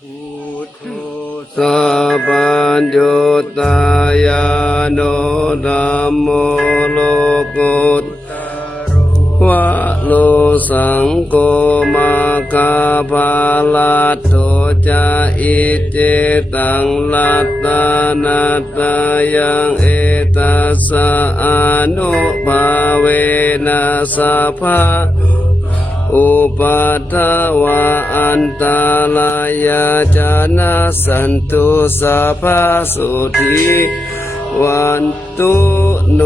พุทโธสัพพัญญูตายาโนธัมโมโลกุตวะโลสังโฆมาคาภาลาโตจะอิเจตังลัตตานัตตายังเอตัสสะอนุภาเวนัสสะภะอุปัฏฐวะอันตรายาจานะสันตุสัพพสุทิวันตุโน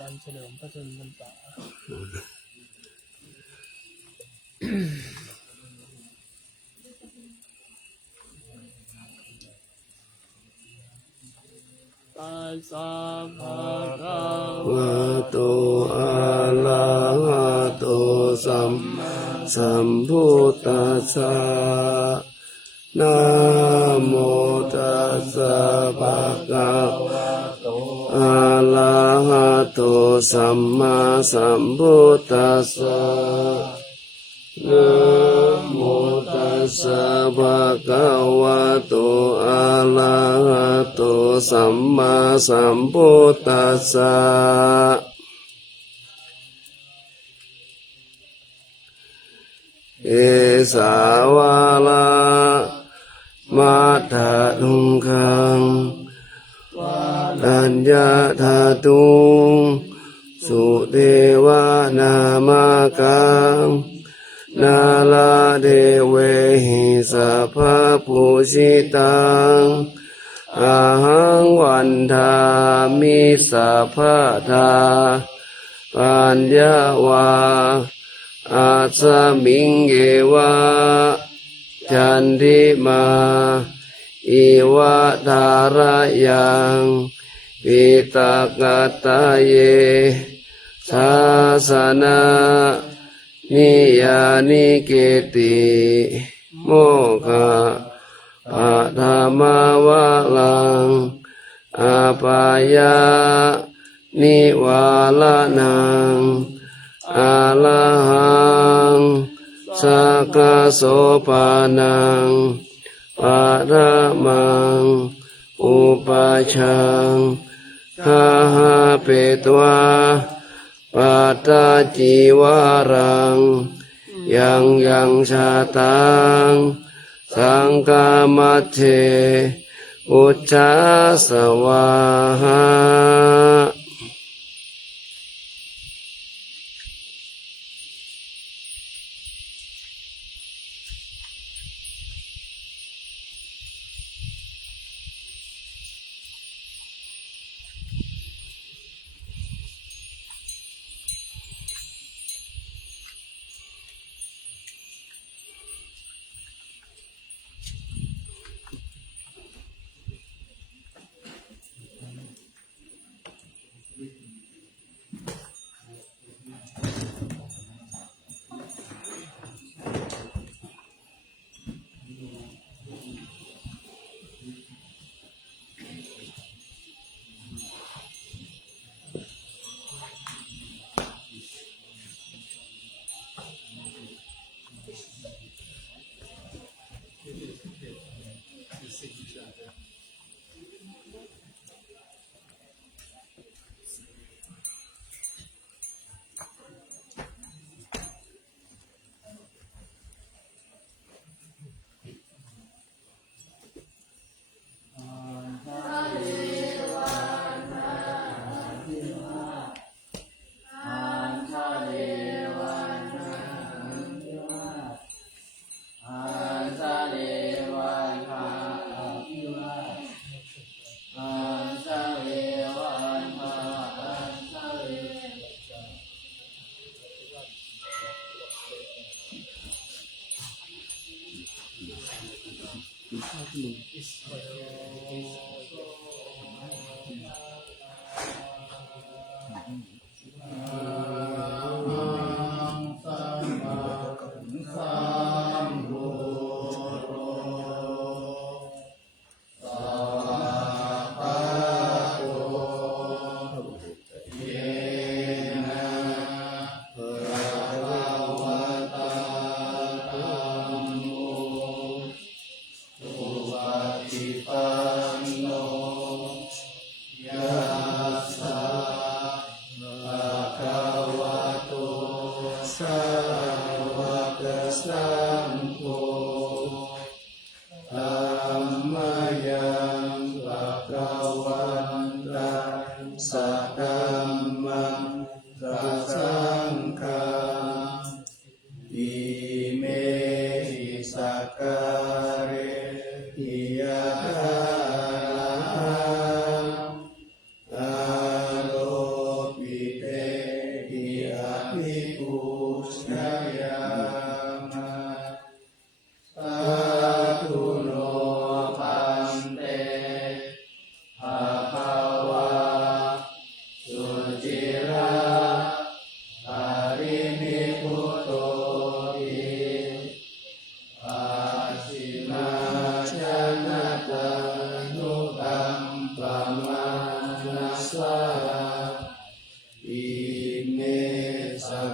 วันเฉลิมพระชนมพรรษาตัสสะภะคะวะโตอะระหะโตสัมมาสัมพุทธัสสะนะโมตัสสะภะคะวะโตอะระหะโตสัมมาสัมพุทธัสสะนะโมตัสสะภะคะวะโตอะระหะโตสัมมาสัมพุทธัสสะเอสาวาลามัทธะทุงคังตัญญาธาตุงสุเทวานามากังนาลาเดเวหิสัพพะปุชิตังอาหังวันทามิสัพพะทาปัญญาวาอาสมิงเกวะจันทิมาอิวะทารยังปิตกตาเยสาสนานิยานิเกติโมฆะปะธรรมวะลังอาปายานิวาลานังอาลาหังสักขโสปานังปะระมังอุปาชังคาหาเปตวาปัตตาจิวารังยังชาตังสังฆามัจเจอุจจาสวาหา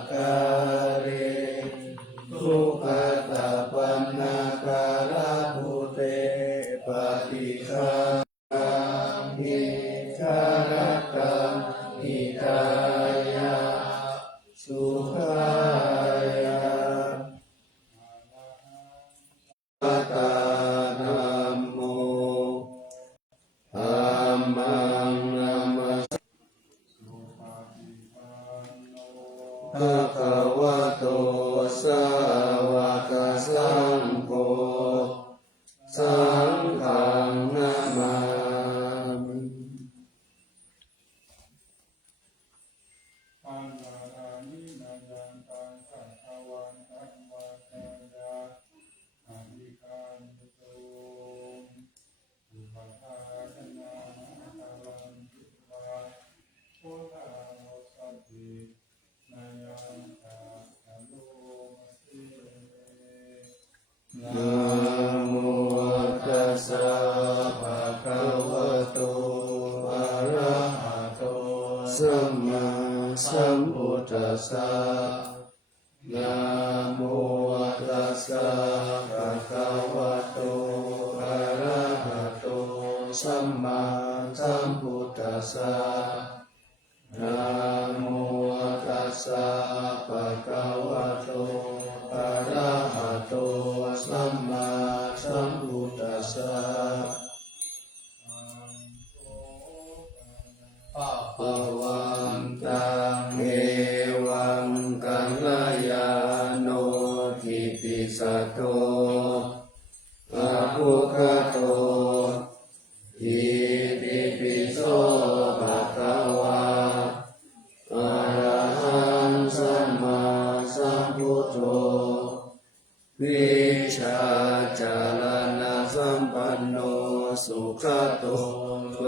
เรทุกขตาปันนาการะภูเตปฏิฆาหิชารตังหิตายะสุขายะปัตตาธัมโมธัมมังนามัสภะคะวะโตสาวกสังโฆสังฆังนามามิ ปัญญารานินายังตังสัทธวันตัมวาจายาอานิการุโตอุปทาคนาตาลังทิวาโพธาโมสัตตินายังตาอโลมาสินะโมตัสสะภะคะวะโตอะระหะโตสัมมาสัมพุทธัสสะนะโมตัสสะภะคะวะโตอะระหะโตสัมมาสัมพุทธัสสะนะโมตัสสะภะคะวะโตอะระหะโตสัมมาสัมพุทธัสสะปะวันตังเอวังกัลยาโนทิปิสัตโตอะภุคโตอิติปิโสภะคะวะอะระหังสัมมาสัมพุทโธวิชาจารณะสัมปันโนสุขโตโล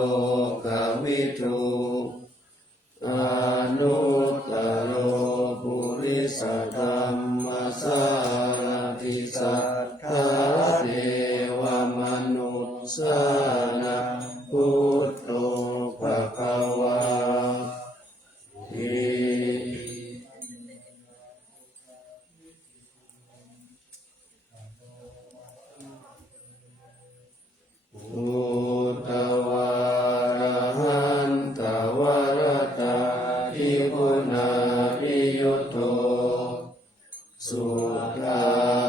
กวิทูอนุตตโรปุริสธรรมสารติสัทธาเทวมนุสสานังพุทโธภควาติอุตวารหันตวรตาทิคุณาภิยุตโตสุขา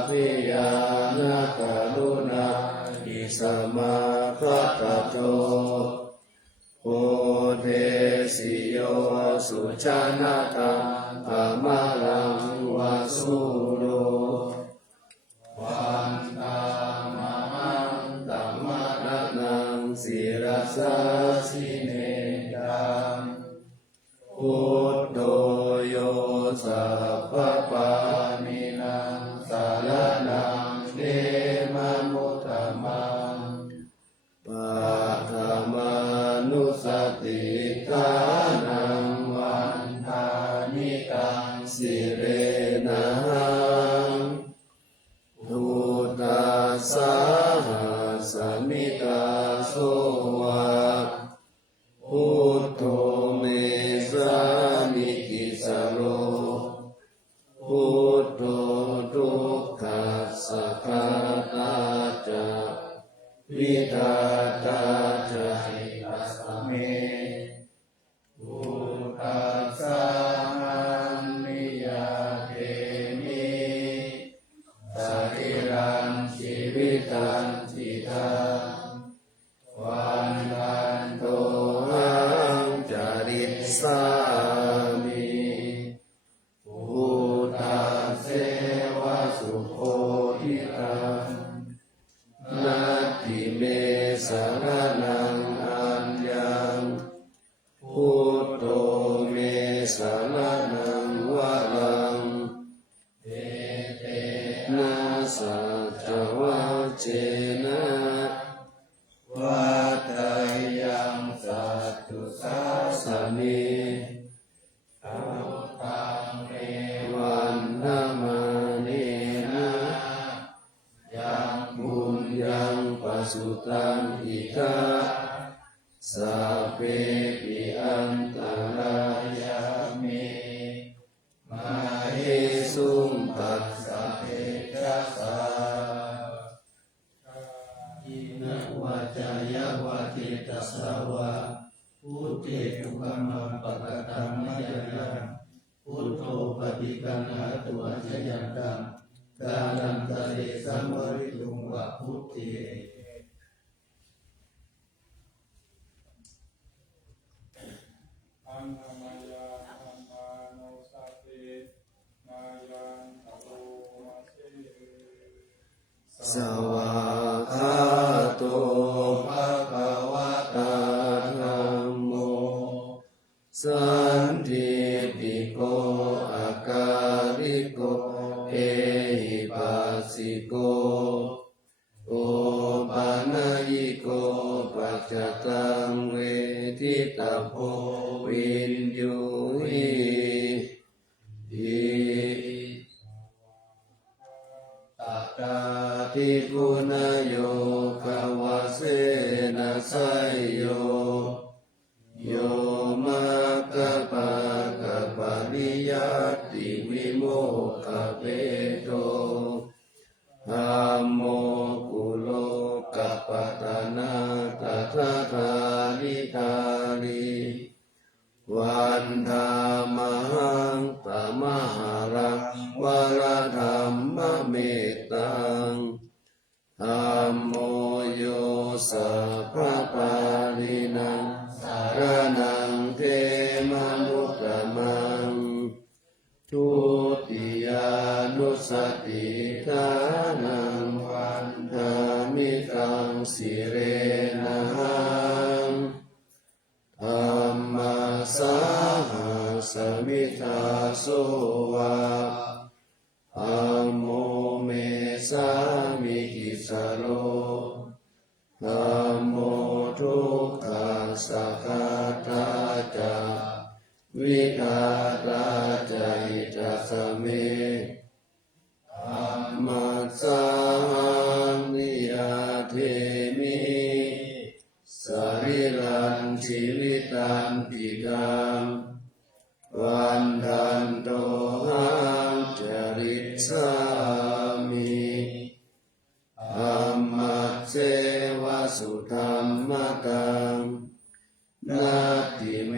ภิญาณกรุณาอิสมาคัตโตโอเทสิโยสุจานาตังอะมาลังวาสุโรวันตามหังตัมมะนังศิรสาสิเนดังพุทโธโยสัพพปานินังสารนังเดมะมุตตมังปะธรรมานุสติกานังวันทานิกังสิเรนะหังทุตาสาหัสมิตาโสวะพุทโธเมสานิกิสโรพุทโธทุกขัสสะคาตาจะวิตาตาจะหิตัสสะเมพุทธัสสะนิยาเทมิสริรังชีวิตังจิตังวันทันโตหังจริตสามิพุทธัสเสวะสุโคทิตังนาทิเมสารนังอัญญังพุทโธเมสารนังวะลังเตเตนะสัจวัจเจนะวัฏยังสัตตุสาสนิอาตังเรวันนามาเนนะยังบุญยังปัสสุตังอิกะสัพเพปิอันตรายามิมา ฏิกังหาตัวชยันตังดานันตะเรสัมวริตุงวะพุทธิอันนามายาอัมมาโนสติมายังตโตมาเส สวากขาโตภะคะวะตาธัมโมสันทิติโกอาการิโกเอหิปัสสิโกโอปานายิโกปัจจตังเวทิตาโพวินยูหิตตาทิปุณโยภวเสนะไสยโยโยมาคปะกะปะริยัตติวิโมกขเปโตธัมโมกุโลกัปปะตานาตัทธาลิทาลิวันธามหังปะมหารังวรธรรมเมตตังธัมโมโยสัพพะปาลินังสารนังเทมนุปะมังทุติยานุสติทานังวันธามิตังสิเรนะหังธัมมาสาหัสมิทาโสวะธัมโมเมสามิกิสโรธัมโมทุกขาสัคคาตาจาวิคาราจาหิตัสสะเมธัมมัสสานิยาเทมิสริรันชีวิตันปิดังวันทันโตหังจริตสามิธัมมัสเสวะสุธัมมตังนาติเม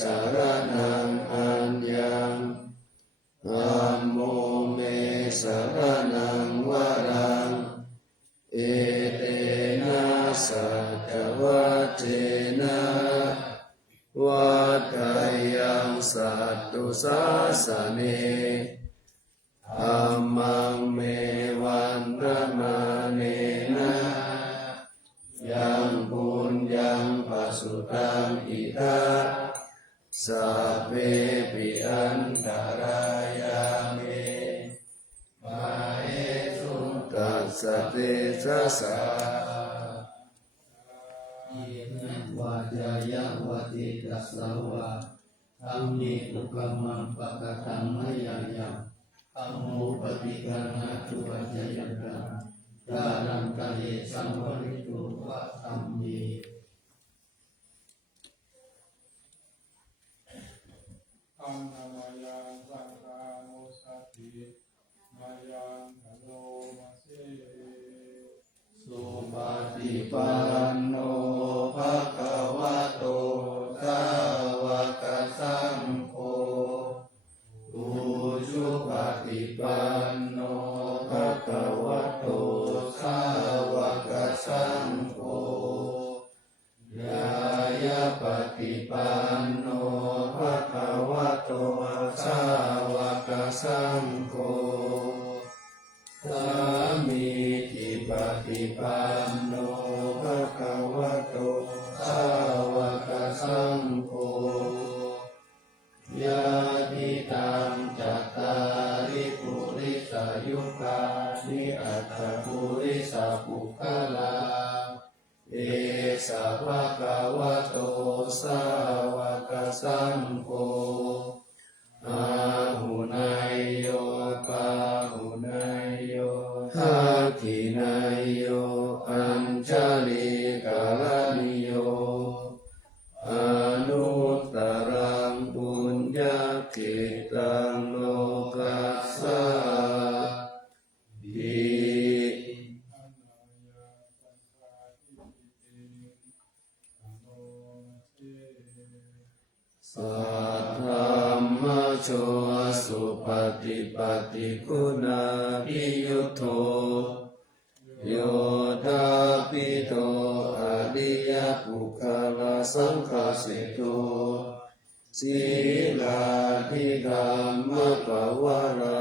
สารนังอัญญังธัมโมเมสารนังวรังเอเตนะสัจวัตเถนะวัฏฏายังสัตตุสาสเนธัมมังเมวันตมาเนนะยังปุญญังปัสสุตังอิทัสสัพเพปิอันตรายามิมาเอสุตัสสะเตชะสะวาจายะวะติตัสสะวะธัมมิอุปมังปะกะตังมะยายังธัมโมปฏิกังหาตุปัจจยันตังดานันตะเรสัมวริตุวะธัมมิ อันนามายาสังฆานุสติมายังตโตมาเส สุปฏิปันโนภะคะวะโตสาวกสังโฆอุชุปฏิปันโนภะคะวะโตสาวกสังโฆยายะปฏิปันโนภะคะวะโตสาวกสังโฆสามีจิปฏิปันโนภะคะวะโตสาวกสังโฆญาติตังจัตตาริปุริสายุคานิอัตถปุริสาปุคลาเอสะภะคะวะโตสาวกสังโฆอาหุนายโยปาหุนายโยทักขินายโยอัญชลิกาลนิโยอนุตตรังปุญญกิตังโลกัสสะติ อันนามายาสังฆาทิฏฐิโนมาเส สัท ฏิปัติคุณาภิยุทโธโยธาปิโตอริยปุคลาสังฆสิโตศีลาภิธรรมปวารา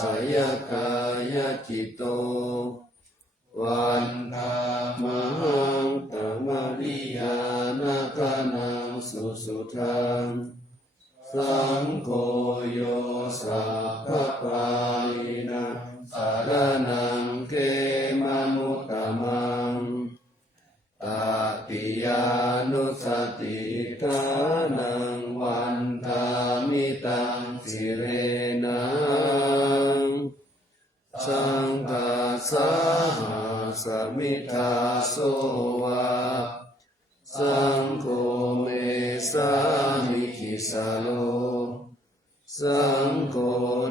สยกายจิตโตวันธามหังตมวิยานาคานังสุสุทังสังโฆโยสัพพปาลินังสารนังเกมมุตตมังตติยานุสติทานังวันธามิตังสิเรนังสังฆาสหสมิทาโสวาสังโฆเมสามิคิสาโลสังโฆ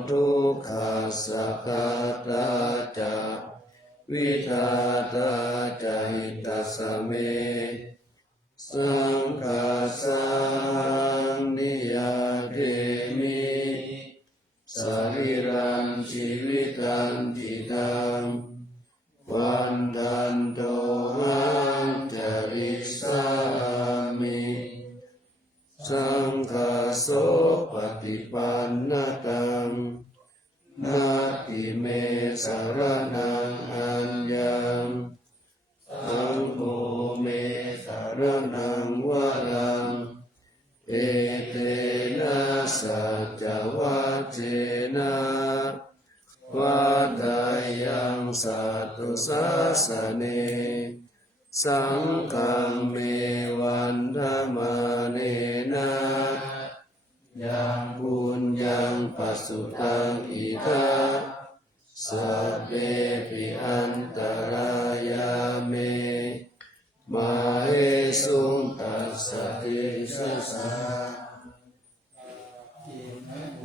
ทุกขาสักขตาจาวิทาตาจาหิตัสสะเมสังฆาสังนิยาเทมิสรีรังชีวิตังจิตังวันทันโตหังจริสามิสังฆาโสปฏิปันนตังนาติเมสารนังอัญญังสังโฆเมสารนังวรังเอเตนะสัจวัจเจนะวาทายังสัตตุสัสสะเนสังฆังเมวันธมาเนนะยังปุญญังปัสสุตังอิทัสสัพเพปิอันตรายาเมมาเหสุงตัสสะติสสะ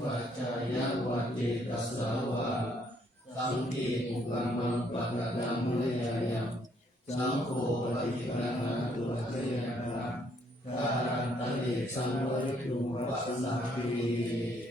วัจจายวัตติตัสสะวะสังฆิอุปมังปะกะดังมุลยายังสังโฆปฏิปันนาตุอัจฉริยะการันตติสังวริตุปัสสะปิ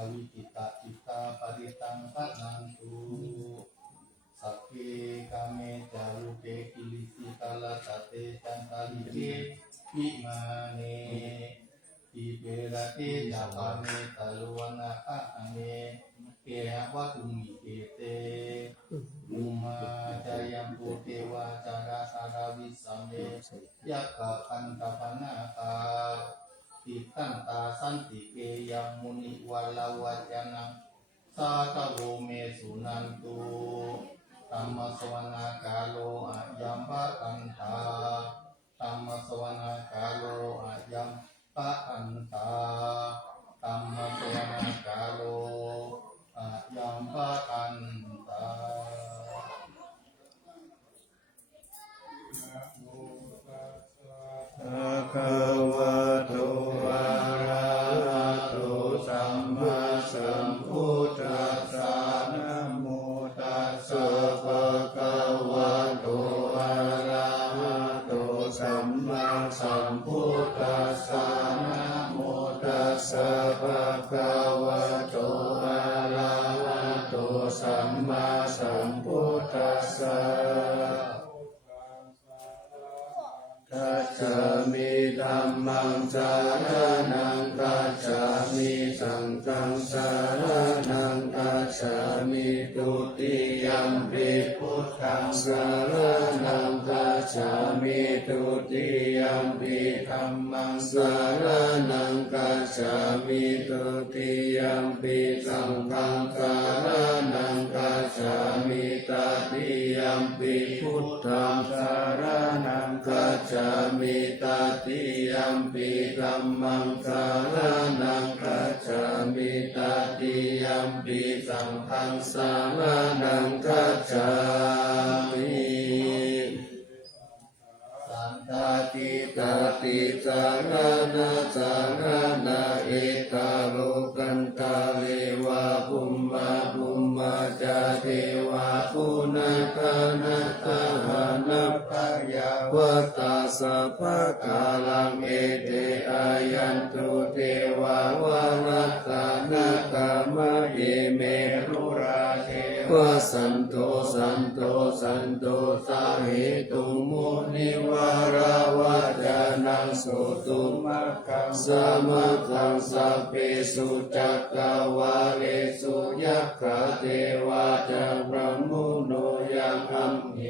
อวิจิตาจิตาปริตังปัจนันตุสัพเพกาเมจารุเปกิลิสิตาลาตเตจันตาลิเกวิมาเนอิเประเตจาปาเมตาลุวนาคะเมเกหะวะตุมิเกเตอุมาจายัมปุเทวาจาราสาราวิสัมเมยักขะคันตปนาคาติตันตาสันติเกยังมุนิวาลาวัจนังสาตโวเมสุนันตุธัมมสวนาคาโลอะยัมปะอันตาธัมมสวนาคาโลอะยัมปะอันตาธัมมสวนาคาโลอะยัมปะอันตาภะคะวะโตอะระหะโตสัมมาสัมพุทธัสสะนะโมตัสสะภะคะวะโตอะระหะโตสัมมาสัมพุทธัสสะนะโมตัสสะภะคะวะโตอะระหะโตสัมมาสัมพุทธัสสะกัจฉามิธัมมังสารนังกัจฉามิสังฆังสารนังกัจฉามิตุติยัมปิพุทธังสารนังกัจฉ ฉามิทุติยมปิธัมมังสรณังกัจฉามิทุติยมปิสังฆังสรณังกัจฉามิตติยมปิพุทธังสรณังกัจฉามิตติยมปิธัมมังสรณังกัจฉามิตติยมปิสังฆังสรณังกัจฉามิสันตติตติสารนาสารนาเอตาโลกันตาเลวะภุมมาภุมมาจาเทวะปุนาคานาคาหานาภยาวตาสัพพะกาลังเอเตอายันตุเทวาวารัตตานากามะเยเมรุราเทวะสันโตสันโตสันโตสาเหตุมุนิวาราวะจานังโสตุมะคังสามะคังสัพเพสุจักกวาเลสุยัคขะเทวาจังพระมุโนยังอัมเห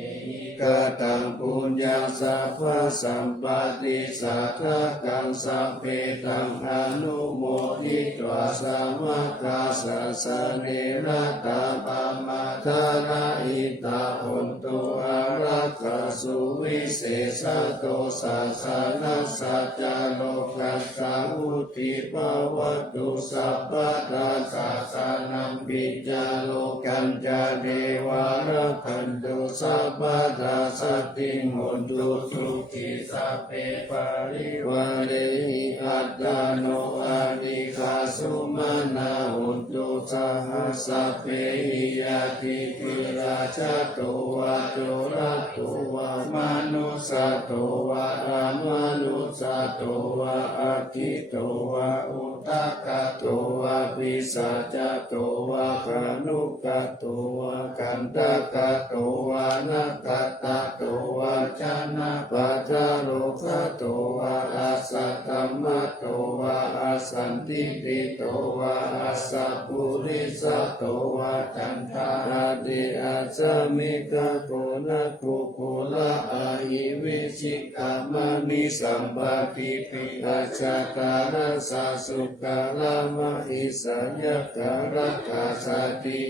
กตังปุญญังสัพพะสัมปติสัทธะกังสัพเพตังอนุโมทิตวาสามะกาสัสเนระตาปามาทานาอิตาหุนตุอารักขสุวิเศษโตสัสสะนัสสัจจโลกัสสาวุติภวตุสัพพะทาสัสสะนัมปิจาโลกันจาเดวาระคันตุสัพพะทาสัตติงหุนตุสุขิสัพเพปาริวาเรหิอัตตาโนอานิคาสุมานาหุนตุสหัสสะเพหิยาติกิราชโตวะโตระโตวะมนุสโตวะอามนุสโตวะอาทิโตวะอุตกะโตวะปิสัจจโตวะกานุกะโตวะกันตะกะโตวะนักกะตะโตวะชนะปัจจโรคะโตวะอาสัตตมะโตวะอาสันติติโตวะอาสัพพุริสโตวะจันทาราเดอาสมิกะโกนะโกโกละอาหิวิชิกามะนิสัมปติปิอาชาการะสะสุกาลามะหิสัญญการะกาสติ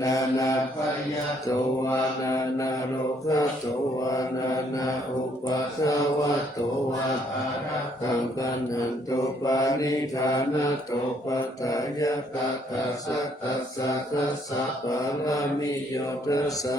นานาพยะโตวะนานาโรคะโตวะนานาอุปะคะวะโตวะอาระคังกันหันโตปานิธานะโตปัฏฐายะตะตัสสะตัสสะตัสสะปะระมิโยตัสสะ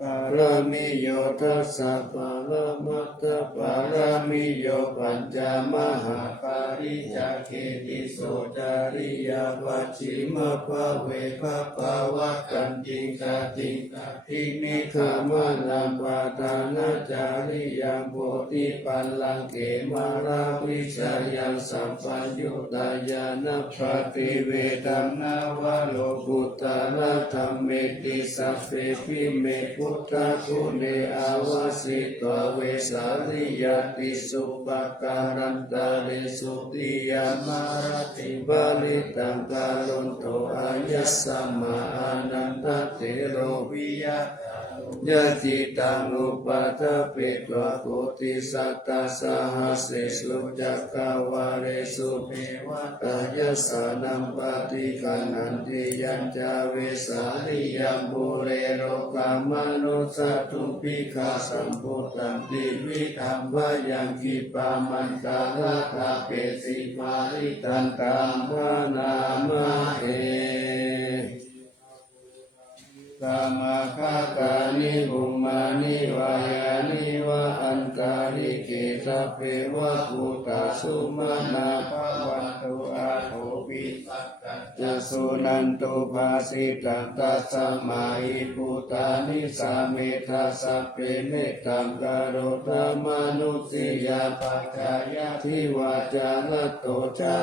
ปาระมิโยตัสสะปะระมัตตะปาระมิโยปัญจมหาปาริจาเคติโสจาริยวัชชิมภะเวภะปาวะกันจิงกะจิงกะทินิขามะลัมปะทานะจาริยังโพธิปัลลังเกมาราวิชายังสัมปัญญุตายานะปฏิเวทัมนาวะโลกุตตะระธัมเมติสัพเพปิเมพุทธคุเนอาวาสิตวเวสาริยติสุปการันตาเรสุติยามารติบาลิตังกาลุนโตอายัสสมาอานันตเตโรวิยะยะจิตังอุปัฏฐปิตวะโกติสัตตสหัสเสสุจักขวาเรสุเภวะตายสสนัมปฏิคันหันติยัญจาเวสาริยัมบุเรโรกามนุสัตถุปิฆาสัมพุทธัมติวิธัมภยังคิปามันตาลาคาเปสิมาริตันตัมภานามะเอกามคาตานิบุมานิวายานิวะอันตาริเกตเปวะภูตาสุมานาภวันตุอาโภปิสักกัจจสุนันตุภาสิตังตัสสะมาหิภูตานิสาเมธาสัพเพเมตตังกโรธรรมนุสิยาปัจจายะทิวาจาลโตจา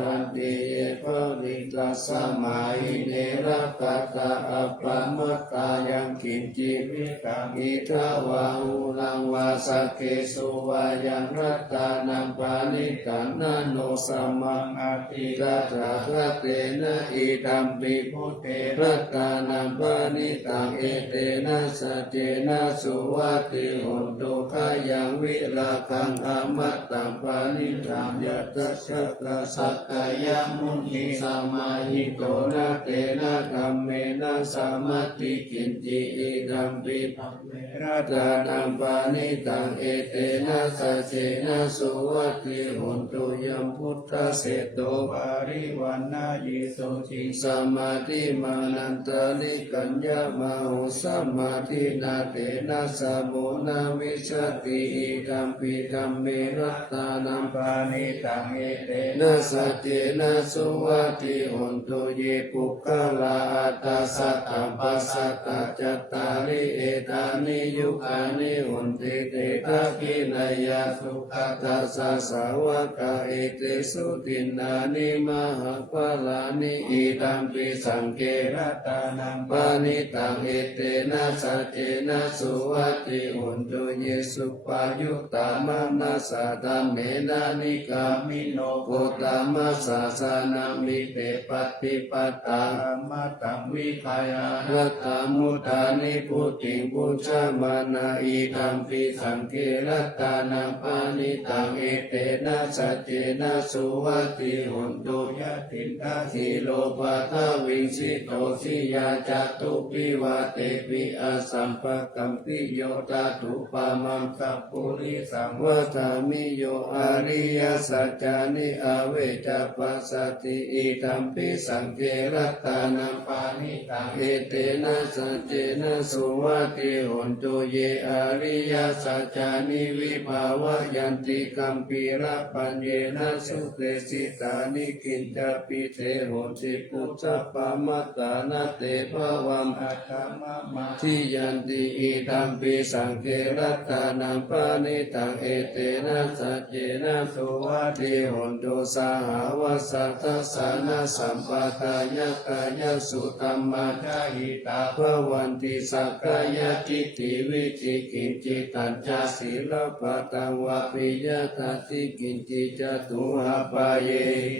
รันติเยภวิตัสสะมาหิเนรตตะอัปปะม มัตตายังกินจิวิกังอิทาวาหุลังวาสักเกสุวายังรัตตานังปานิตันนาโนสัมมังอติกัตถะคะเตนะอิดัมปิพุทเทรัตตานังปานิตังเอเตนะสัจเจนะสุวัติหุนตุขยังวิลาคังอมัตตังปานิตังยัตถะกะสัตตยมุนีสัมมาหิโตนะเตนะกัมเมนะสัมมติกินจิอิดัมปิภัมเมรัตตานังปานิตังเอเตนะสัจเจนะสุวัติหุนตุยัมพุทธเสโตปาริวันนายิโสจิสัมมาทิมานันตลิกัญญามหุสัมมาทินาเตนะสัมโมนาวิชติอิดัมปิธัมเมรัตตานังปานิตังเอเตนะสัจเจนะสุวัติหุนตุเยปุคลาอัตตาสัตตัมปัสสัตตาจัตตาริเอตานิยุคานิหุนติเตตะกินายาสุขตัสสะสาวกะเอเตสุตินานิมหาภลานิอิดัมปิสังเกรัตตานังปานิตังเอเตนะสัจเจนะสุวัติหุนตุเยสุปายุตตามานาสาตัมเมนานิกามิโนโกตามาสาสานามิเตปฏิปัตตามาตังวิคายารัตตามุตานิพุติงพุชามานาอิดัมปิสังเกรัตตานังปานิตังเอเตนะสัจเจนะสุวัติหุนตุยะติตาสิโลภะทาวิงสิโตสิยาจตุปิวาเตปิอาสัมภกัมปิโยตาตุปามังสัพพุริสังวะทามิโยอาริยสัจจานิอาเวจาปัสสติอิธัมปิสังเกรัตตานังปานิตังเอเตนะสัจเจนะสุวัติหุนตุเยอาริยสัจจานิวิภาวะยันติกัมปิระปัญเยนะสุเตสิตานิกินจปิเทโหติปุจจปามัตตานาเตภวัมอัตถมะมาทิยันติอิธัมปิสังเกรัตตานังปานิตังเอเตนะสัจเจนะสุวัติหุนตุสหาวสัทธัสสะนะสัมปทายะกายสุตัมมาทาหิตาภวันติสักกายทิฏฐิวิจิกินจิตัญจศีลปะตังวะปิยทัสสิกินจิจตุหะปะเย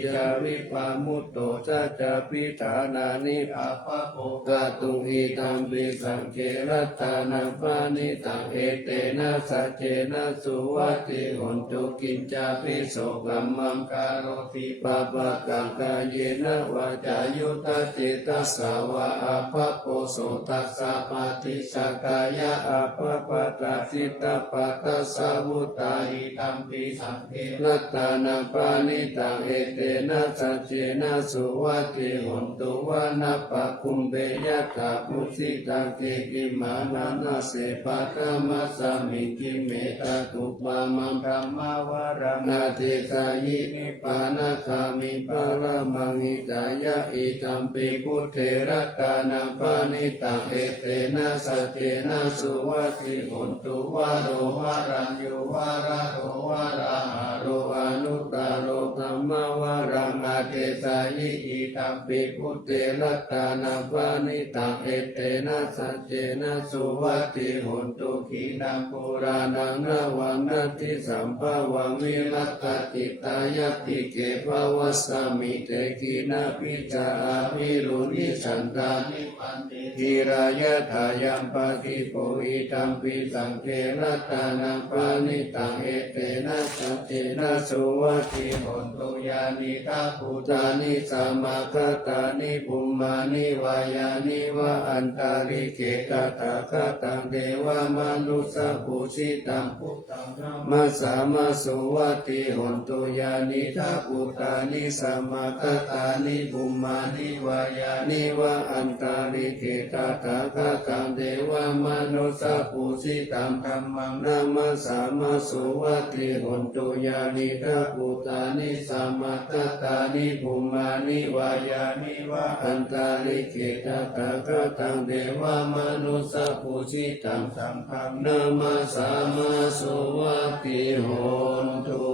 จาวิปามุตโตจะจะปิฐานานิอาภะโภกตุหิตัมปิสังเกรัตตานังปานิตังเอเตนะสัจเจนะสุวัติหุนตุกินจาปิโสกัมมังคาโรติปะปะกังกายเยนะวาจายุตเจตสาวะอาภะโพโสตัสสะปะติสักกายะอาภะปะตาสิตาปะตัสสะวุตาหิตัมปิสังเกรัตตานังปานิตังเอเตนะสัจเจนะสุวัติหุนตุวานะปะคุมเบยะตาพุสิตังเกกิมานานาเสปะกามัสสามิกิเมตาตุปามังธรรมวารังนาเตกายินิปานาคามิปะระมังหิตายะอิตัมปิพุทเทรัตตานังปานิตังเอเตนะสัจเจนะสุวัติหุนตุวาโรวารัญโยวาระโรวาระหะโรอนุตตโรธัมมวารังอาเตสายิอิตัมปิพุทเทรัตตานังปานิตังเอเตนะสัจเจนะสุวัติหุนตุขีนังปุรานังนาวันนัตติสัมภวังวิรัตติตายติเกภวัสสมิเตกินาปิจาภิรุนิสันตานิปันติทิรายะทายัมปะทิโพอิตัมปิสังเกรัตตานังปานิตังเอเตนะสัจเจนะสุวัติหุนตุยานิทัพพุตานิสัมมาคตานิภูมานิวายานิวะอันตาริเกตตาคตังเทวมนุสสะปุสิตังพุตตังมัสสามาสุวัติหุนตุยานิทัพพุตานิสัมมาคตานิภูมานิวายานิวะอันตาริเกตตาคตังเทวมนุสสะปุสิตังธัมมังนามัสสามาสุวัติหุนตุยานิทัพพุตานิสัมมาคตานิภูมานิวายานิวะอันตาริเกตตาคตังเทวมนุสสะปุสิตังสัมภังนามัสสามาสุวัติหุนตุ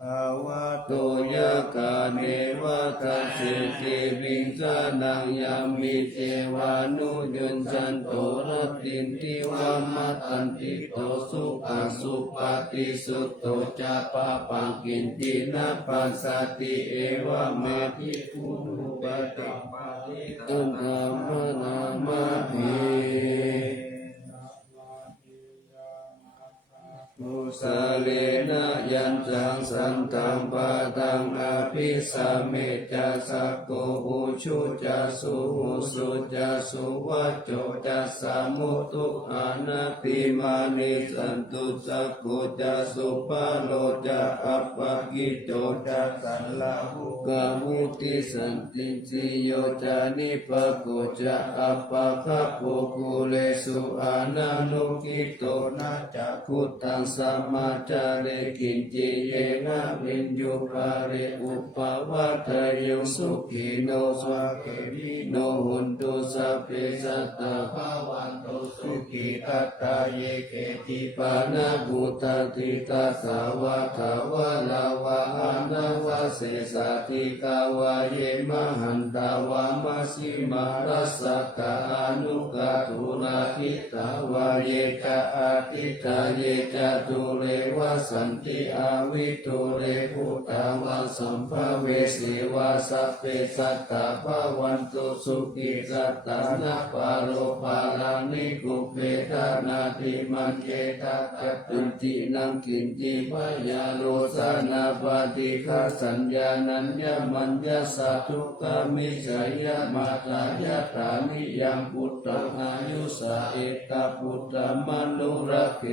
ภาวะโตยะ กาเนวะทัสสิติวิงสานังยามิเทวานุยุนจันโตรตินทิวามัตตันติโตสุขังสุปฏิสุตโตจะปะปังกินตินะปัสสติเอวะเมธิภูนุปติตังธรรมนามาภิมุสาเลนะยันจังสันตังปะตังอภิสัมเมจัสสะโกอุชุจัสสุหุสุจัสสุวัจโจจัสสะมุตุอานาติมานิสันตุสักขุจัสสุปะโลจะอัปปะกิโจจัสสัลลาหุกามุติสันติจิโยจานิปะโกจะอัปปะคะโปกุเลสุอานานุกิโตนะจักขุตังสัมมาจาเรกินจิเยนะวินยุปาเรอุปวัตถโยสุขิโนสวะเกมิโนหุนตุสัพเพสัตตาภาวันตุสุขิตัตตาเยเกติปานะบุตติตาสาวะขาวะลาวะอานาวะเสสะติกาวะเยมหันตาวะมัสสิมารัสสะกะอนุกะตุระทิตาวะเยกะอาทิตาเยจะตุเรวะสันติอาวิตุเรภูตาวะสัมภเวสีวะสัพเพสัตตาภาวันตุสุขิสัตตานะปาโลปาลานิกุเปทานาติมันเกตาตัตตุตินังกินจิพยาโลสานาปฏิฆาสัญญานัญญมัญญสัตถุกามิจยมาตายาตานิยังพุทธังอายุสาเอกพุทธมนุระเก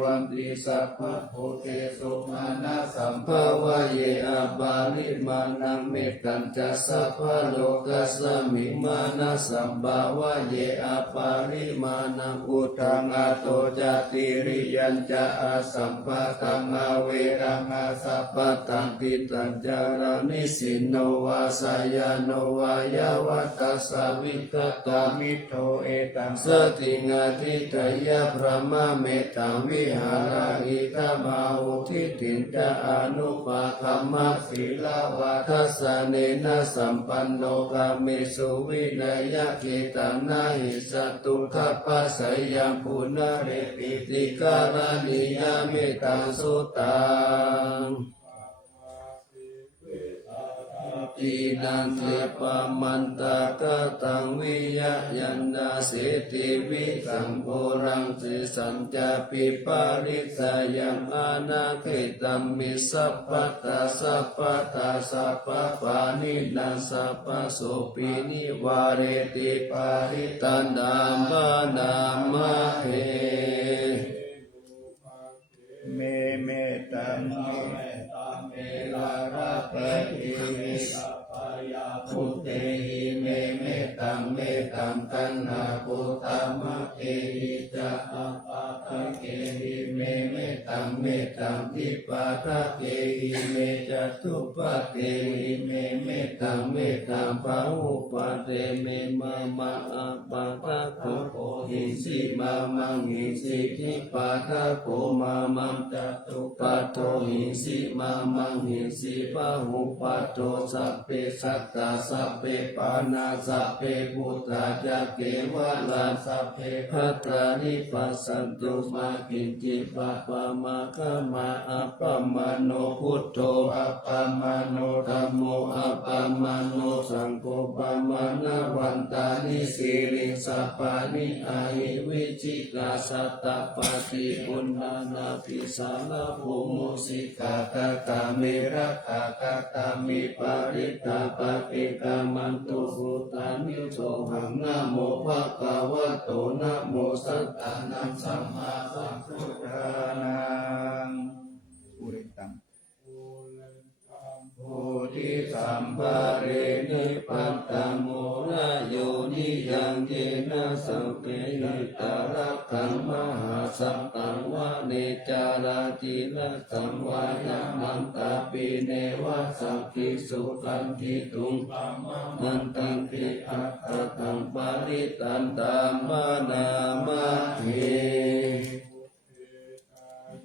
วันติสัพพะโพเทสุมานะสัมภาวะเยอาบาลิมานังเมตตัญจะสัพพะโลกัสสมิมานะสัมภาวะเยอาปาริมานังอุทังอโตจติริยัญจะอาสัมภะตังอาเวรังอาสัพพะตังติตัญจารานิสินโนวาสายโนวายาวัตตัสสวิกตามิโทเอตังสติงาทิตยะพระมะเมตังวิหาราหิตามาหุทิตินจะอนุปาคัมมะศีลาวาทัสสะเนนะสัมปันโนกาเมสุวินัยเกตังนาหิสตุทัพพะสยังปุณเรปิติการณิยาเมตังสุตังตินันเทปามันตากตังวิยะยันดาเสติวิสังโพรังสิสัญจปิปาริสายังอานาเกตัมมิสัพพตาสัพพตาสัพพปานินัสสัพพโสปินิวาเรติปาริตันดามปานามะเฮเมเมตัมเมลาระปะอิวิสัพพยาพุเตหิเมเมตัมตัณหาปุตตมะเอหิจะอัปปะคะเกหิเมเมตัมทิปะคะเกหิเมจตุปะเกหิเมเมตัมภะอุปะเตเมมะมะอะปะคะโกหิสิมะมังหิสิทิปะคะโกมะมังจตุปะโตหิสิมะมังหิสิปะหุปะโตสัพเพสัตตาสัพเพปานาสัพเพพุทธาจะเกวะลาสัพเพภัตตานิปัสสันตุมากินจิปะปะมะคะมาอัปปะมะโนพุทโธอัปปะมะโนธัมโมอัปปะมะโนสังโฆปะมะนะวันตานิสิริสัพพานิอาหิวิจิกาสัตตปฏิปุณณานาภิสาลภูมุสิกาตตาเมระคากตามิปาริตาปฏิกามันตุสุตานิโสหังนะโมภะคะวะโตนะโมสัตตานังสัมมาสัมพุทธานังอุริตังโพธิสัมภาเรนิปัตตโมนะโยนิยังเยนะสัพเพหิตารักขังมหาสัพพังวะเนจาราติละสัมวายามันตาปิเนวะสัพพิสุขันธิตุงมันตังปิอัตตตังปาริตันตามานามะเท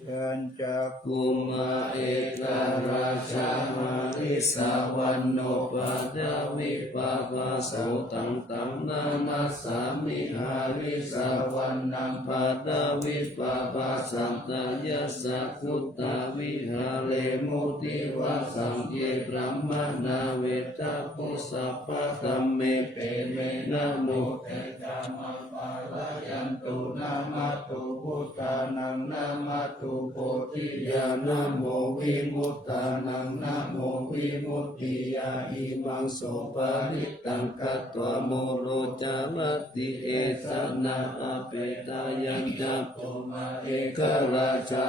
ยัญจัก กุมาเอกราชามาริสาวันโนปัตวิปากาโสตังตัมนานาสามิหาริสาวันนังปัตวิปากาสัมตยสะคุตตาวิหาเลมุติวาสังเยบรมนาเวทะปุสัพพะตัมเมเปเมนะโมเตจามังปาลายันตุนามาตุพุทธานังนามาตุโพธิญาณโมวิมุตตานังนะโมวิมุตติยาอิมังโสปะริตังกัตตวโมโลจามติเอสนาอเปตายัญจัปโปมาเอกราชา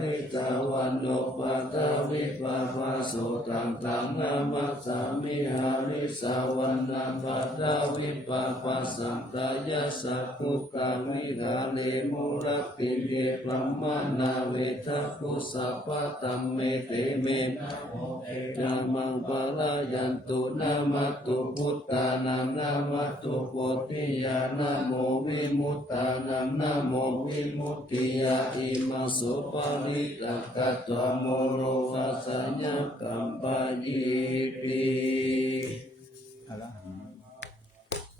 ริตาวันโนปัตวิปภาโสตังตังนามัสสามิหาริสาวันนาปัตวิปภาสัมตายะสัพพุกามิหาเลมุรักติเยพรหมนาเวทะคุสัพพะตัมเมเตเมนะโมเอจามังปะลายันตุนามาตุพุทธานังนามาตุโพธิญาณโมวิมุตตานังนะโมวิมุตติยาอิมังสุปาริตักกัตตโมโรวัสสัญญกัมปะยิปิ อรหัง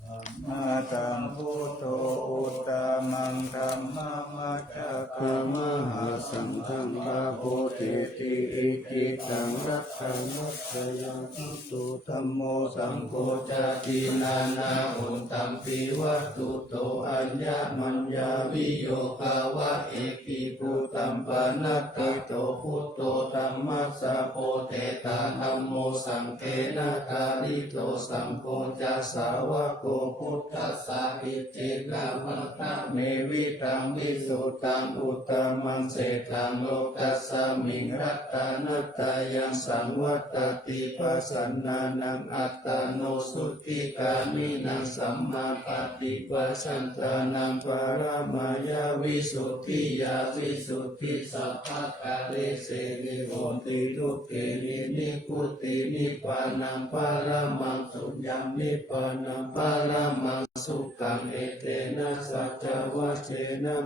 ธัมมาตังพุทโธอุตตมังธัมมามัจจ ธรรมหาสังฆังพระโพธิติอิจิตังรัตถังมัจจยังทุตุธัมโมสังโฆจาตินานาอุตตัมปิวัตตุโตอัญญมัญญาวิโยคาวะเอกิภูตัมปนัตติโตพุตโตธัมมัสสะโพเตตาธัมโมสังเกนะกาลิโตสังโฆจัสสาวะโกพุทธัสสะอิจิกามัตตะเมวิตังวิสุตตังอุตตมังเสตังโลกัสสมิงรัตตานัตตายังสังวัตติปัสสนานังอัตตโนสุติกามินังสัมมาปฏิปัสสันตานังปรมายาวิสุทธิยาวิสุทธิสัพพะกาเลเสนิโหติทุกเกนินิพุตินิพพานังปรมังสุญญามิปานังปรมังสุขังเอเตนะสัจจวัชเชนะ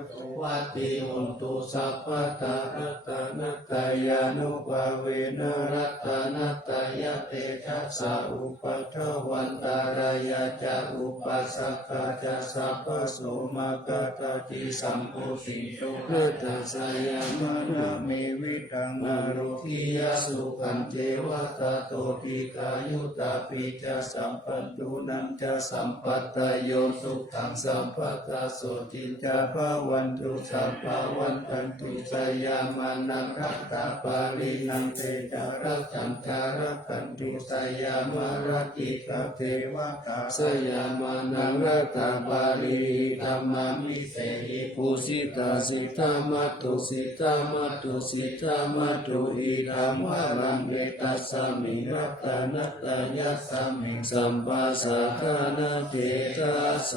วัตติโหตุสัพพะตารัตนะกายานุภาเวนะรัตนะตายะเตชะสะอุปัฏฐวันตารายะจะอุปัสสกะจะสัพพะโสมากตติสัมปุสิโตนัตสยามนะเมวิตังอโรทิยสุขันเทวตาโตติกายุตาปิจะสัมปันตุนังจะสัมปัตตโยสุขังสัมปะกาโสติจะภวันตุสัพพวันตันตุสยามานังรัตตาปารินังเตจารัจันทารักันตุสยามารักิกเทวตาสยามานังรัตตาปาริธรรมามิเสหิภูสิตาสิทามัตตุสิทามัตตุสิทามัตตุอิธรรมวรังเวตัสสมิรัตนัตตยัสสมิสัมปัสสะทานาเทตาโส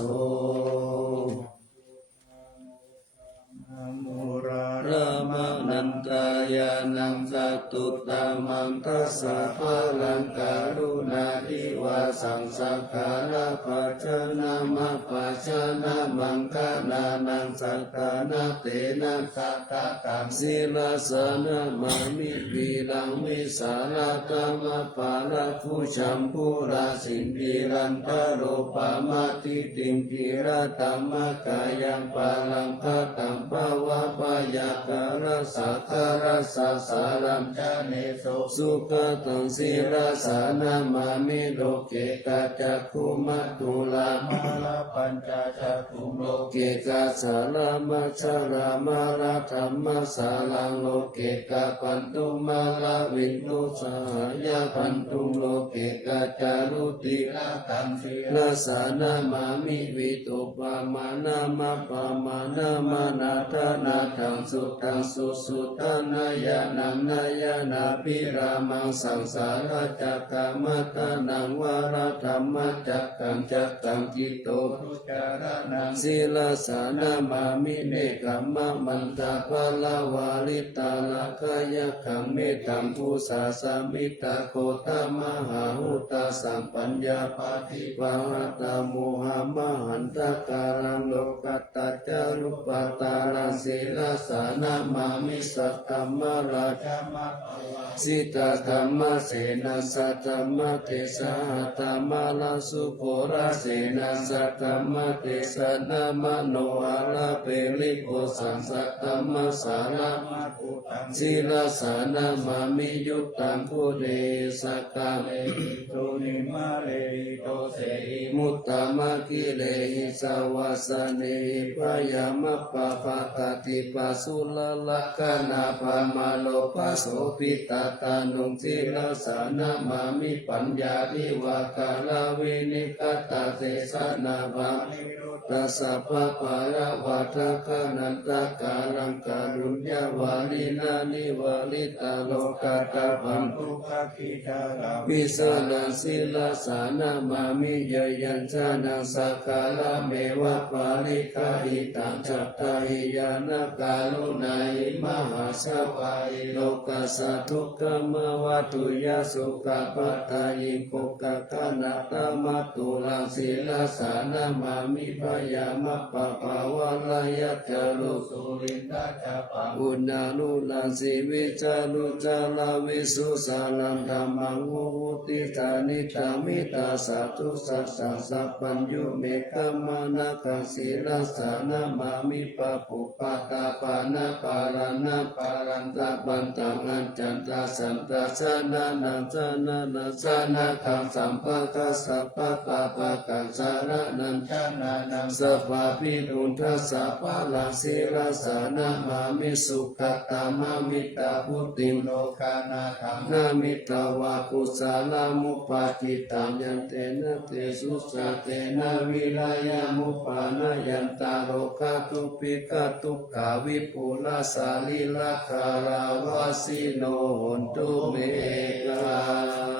นะโมรา รามานันตายานังสัตตุตามังทัสสะพลังการุณาธิวาสังสักการะปัจจนามะปัจจนามังคานานังสัตตานาเตนะสัตตะตังศิลาสนะมามิปีลังวิสาราตมะปาราภูชัมพูราสิงปิรันตโรปามาติติงปิระตัมมะกายังปาลังภะตัมภาวะปายาการะสัทธารัสสะสารัมจาเนโสสุขตังศิราสานามามิโลเกกาจักขุมัตตุลามาลาปัญจจักขุโลเกกาสารามัชรามาลาธรรมสาลังโลเกกาปันตุมาลาวินโนสหายาปันตุโลเกกาจารุติลาตังศิราสานามามิวิตุปามานามาปามานามานาทานาทังสุตังสุสุตานายานังนายานาภิรามังสังสารจักกามัตตานังวารธรรมจักกังจักตังจิตโตทุจารนังศิลาสานามามิเนกัมมะมันตาภลาวาลิตาลาคายะขังเมตัมภูสาสามิตาโคตมหาหุตาสัมปัญญาปาทิปะหะตาโมหะมหันตการังโลกัตตจารุปตารา ศีลสานามามิสัตตมะราชสิตาธรรมเสนาสัตตมะเตสะหัตตมะลาสุโภราเสนาสัตตมะเตสะนามโนอาลาเปลิโกสังสัตตมะสาราศีลสานามามิยุตตังพุเรสกาเลโตนิมาเลโตเสหิมุตตมะกิเลหิสาวาสเนหิพยามะปะปะกติปัสสุลลักขณาปะมาโลปัสโสปิตาตานุสิลสานามามิปัญญาวิวากาลาวินิกตาเตสนาภาตัสสะภะปะระวะทะคานันตกาลังการุญญาวาลินานิวาลิตาโลกาตาพันตุภคิตาราวิสนาสิลสานามามิยยัญชนะสักกาลเมวะปาลิกาหิตังจัตตาหิยานกาลุนัยมหาสวายโลกัสสะทุกขมวัตุยาสุขปัตตายิโกกะกะนาตมัตตุลังศีลสานามามิพยามะปะปะวะลายะจารุสุรินทะจาปะอุณานุลังสีวิจารุจาลาวิสุสาลังธัมมังวุติตานิตามิตาสัตุสัสสะสัพพัญญุเมฆมานะกังศีลสานามามิปะปุปะตาปานะปารานะปารันตะบันตังอัญจันตาสันตาสานานังสานานังสานาคังสัมปะทัสสะปะปะปะกังสาระนังชานานังสัพพะปิทุนทัสสะปะลังศีลสานามามิสุขตามามิตาพุติโลกานาธังนามิตาวากุสาลามุปาจิตังยันเตนะเตสุสะเตนะวิลายามุปานายันตาโลกาตุปิกาตุขาวิปุลาสาลิลาคาราวาสิโนโหนตุเมกา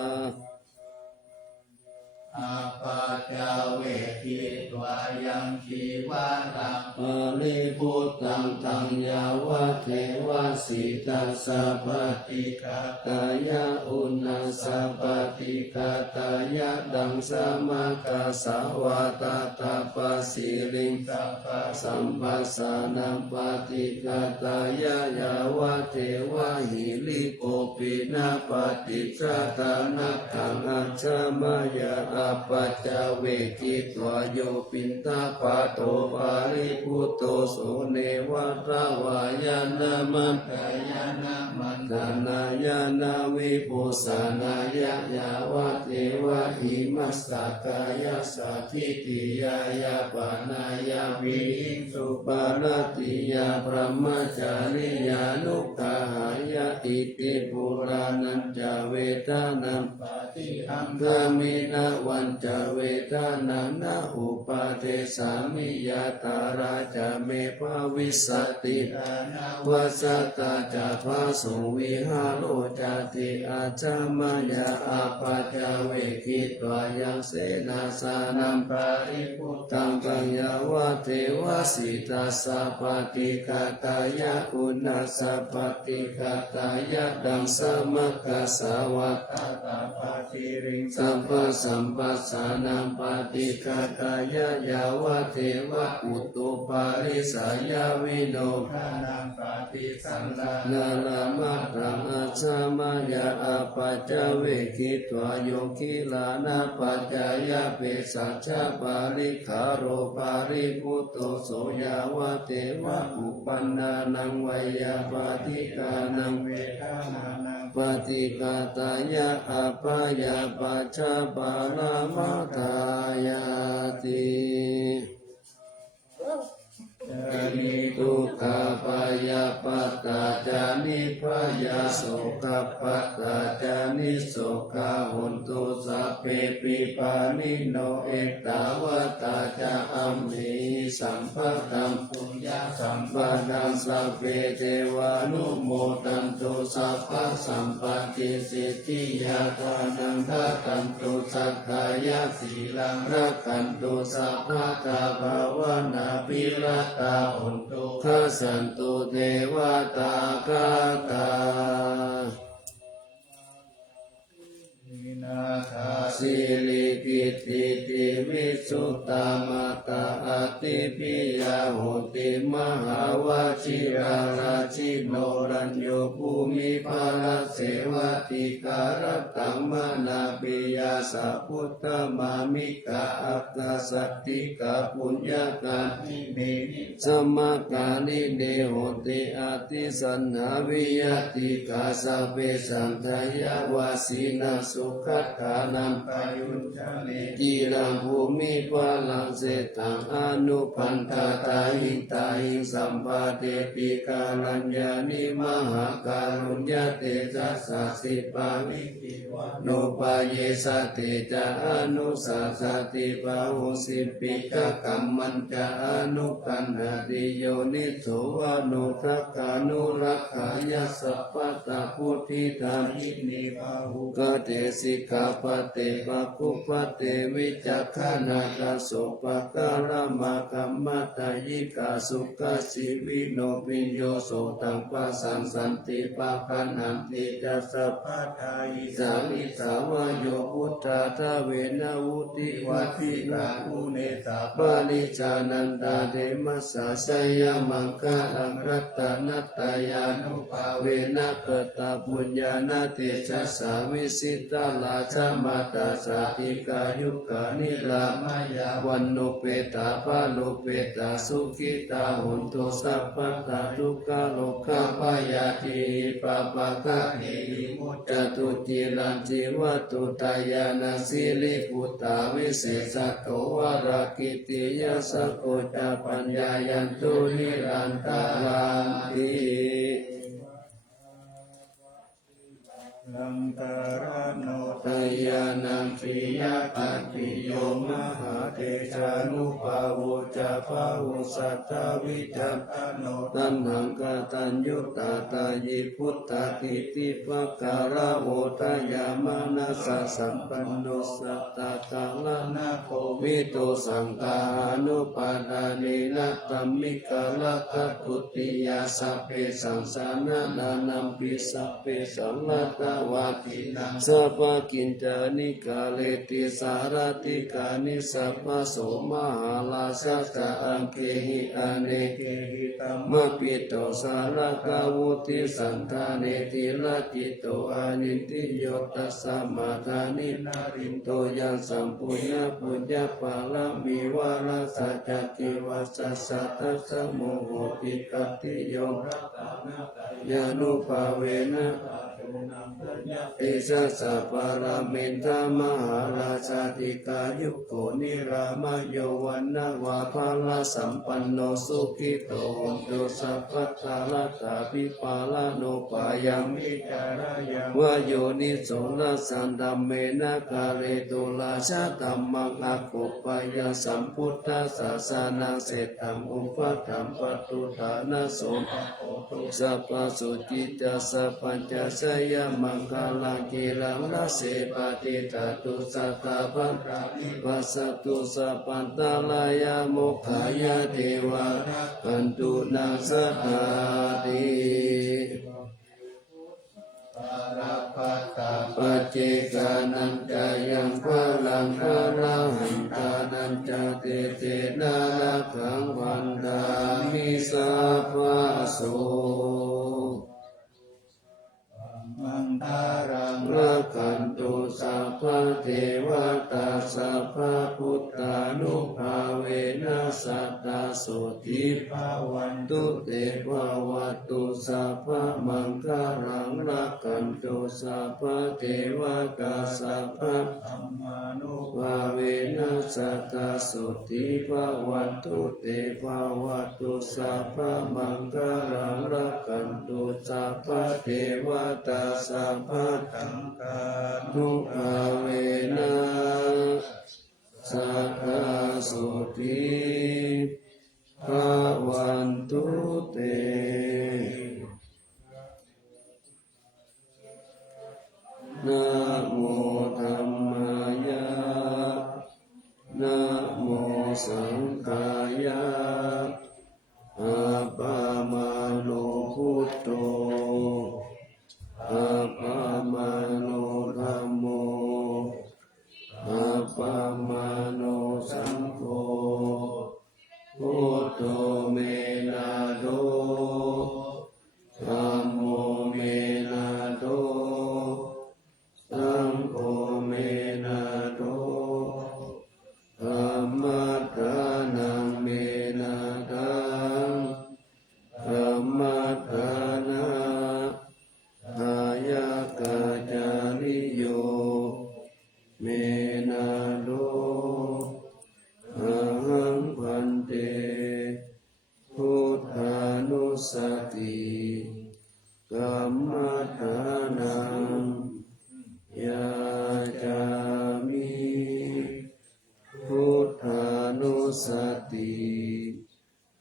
อาปาจาเวทิตวายังชีวารังอริพุตตังตังยาวะเทวะสิตัสสะปฏิกาตายะอุณาสะปฏิกาตายะดังสมาคาสาวาตาตาปสิริงสัพพะสัมปัสสานังปฏิกาตายะยาวะเทวะหิริโกปินาปฏิจจตานักขังอัจฉมายะอาปัจจเวกิตวโยปินตาปะโตปาริพุตโตสุเนวัตวายานามันกายานามันตานายานาวิปุสานายะยาวะเทวะหิมัสสะกายะสัทธิติยายาปานายาวิสุปาลติยาพระมจาริยานุกาหายะอิติปุรานัญจเวทานังปฏิอังคามินะวันจเวทานานะอุปาเทสามิยาตาราจเมภาวิสติวัสตาจาภาสุวิหารโอจติอาจามายาอาปัจจเวกิตวายังเสนาสานัมปาริพุตตังปัญญาวะเทวสิตัสสะปฏิกาตายะอุณาสะปฏิกาตายะดังสมัคคสาวัตตาตาปฏิริงสัมปะสัมปัสสานังปฏิกาตายะยาวะเทวะอุตุปาริสายาวิโนทานังปฏิสังฆานาลามัตตังอัจฉมายาอาปัจจเวกิตวโยคิลานาปัจจายะเปสัจจปาริคาโรปาริพุตโตโสยาวะเทวะอุปันนานังวัยยาปฏิกานังเวทานานังปฏิกาตายะอาปายาปัจจปาลามาตายาติจานิทุกขปายาปัตตาจานิพยาโสกปัตตาจานิโสกาหุนตุสัพเพปิปานิโนเอตาวตาจาอัมมิสัมปะตัมปุญญาสัมปะตังสัพเพเทวานุโมตันตุสัพพะสัมปติสิทธิยาทานังทัตตันตุสักขายะสีลังรักขันตุสัพพะตาภาวนาปิรตาหุนตุทัสสันตุเทวตาคาตาวินาคา สิลิกิติติวิสุตตามตาอติปิยาโหติมหาวชิราราชิโนรัญโยภูมิภาลเสวติการตังมนาปิยาสัพพุทธมามิกาอัตตสัตติกาปุญญาการิเมสมกาลิเดโหติอาติสันหาวิยติกาสัพเพสังขยาวาสีนาสุขัดขานังปายุญจเมกีรังภูมิภาลังเสตังอนุพันธาตาหิตาหิสัมปาเตปิกาลัญญานิมหาการุญญาเตจัสสะสิปามิปิวะโนปาเยสติจาอนุสัสสติปะหุสิปิกะกัมมันจาอนุกันหติโยนิโสวะโนทักขานุรักขายาสัพพตาพุทธิธรรมินิพาหุกเตสิกขาปเตปะคุปเตวิจักขณาคาโสปะการมะกัมมตายิกาสุขสิวิโนปิญโยโสตังปัสสังสันติปะคันหันติจัสสะปะทายิสามิสาวะโยพุทธาทเวนะวุติวัติกาอุเนตาปาลิจานันตาเดมัสสะสยามังคาลังรัตตนัตตายานุภาเวนะเกตาปุญญาณเตชัสสาวิสิตาลาชมาตาสาธิกายุกานิลามายาวันโนเปตาปาโลเปตาสุขิตาหุนโตสัพพะตาทุกขาโลกาปายาติปะปะกะเนหิมุตตตุจิรันจิวัตุตายานาสิลิปุตตาวิเศษโกวารากิติยาสโกจาปัญญายันตุนิรันตาลันติ ลังตารโน ตยานังปิยปัตติโยมหาเตชานุภาวุจาภาวุสัตตวิจัตโนตัณหังกตัญยุตาตายิพุทธกิติปะการะโวทยามานัสสะสัมปันโนสัตตะกาลนะโควิโตสังฆานุปาทานินะตัมมิกาลกัตตุติยาสัพเพสังสานานานัมปิสัพเพสังลตวาตินังสัพพกินจานิกาเลติสารติกานิสัพพโสมหาลาสัสสะอังเกหิอเนเกหิตัมมะปิโตสารกาวุติสันทาเนติละจิตโตอานิติโยตัสสะมาทานินารินโตยัสสัมปุญญปุญญปาลมิวาลสัจจิวัสสะทัสสะโมโหติกติโยรัตนะยานุภาเวนะเอสะสัพพะรามินทมหาราชาติกายุโกนิรามโยวันนาวาภาลสัมปันโนสุขิโตโยสัพพะทาลตาภิปาลโนปายามิจารยังวโยนิโสละสันดัมเมนะกาเลตุลาชะตัมมังอะกุปายาสัมพุทธัสสะสานังเสตังอุปถัมภตุฐานะโสสัพพะสุจิตาสัพพัญจสยามังคาลังกิรังละเสปฏิตาตุสัตตาภัตราวัสตุสัพพันตาลายาโมขายาเทวาอันตุนาสหาติปัจเจกานันจายังพลังพลังหันตานันจาเตเตนะระขังวันดามิสัพพะโสมังตารังละขันตุสัพพะเทวตาสัพพะพุทธานุภาเวนัสสัตตาโสติภาวันตุเตภวตุสัพพะมังคารังละขันตุสัพพะเทวตาสัพพะธัมมานุภาเวนัสสัตตาโสติภาวันตุเตภวตุสัพพะมังคารังละขันตุสัพพะเทวตาสัพพะธังกานุภาเวนะสัทธาโสติภาวันตุเตนะโมธัมมายะนะโมสังฆายะอะปะมาโนพุทโธอะปะมาโนธัมโม มัฏฐานังยาจามิพุทธานุสติ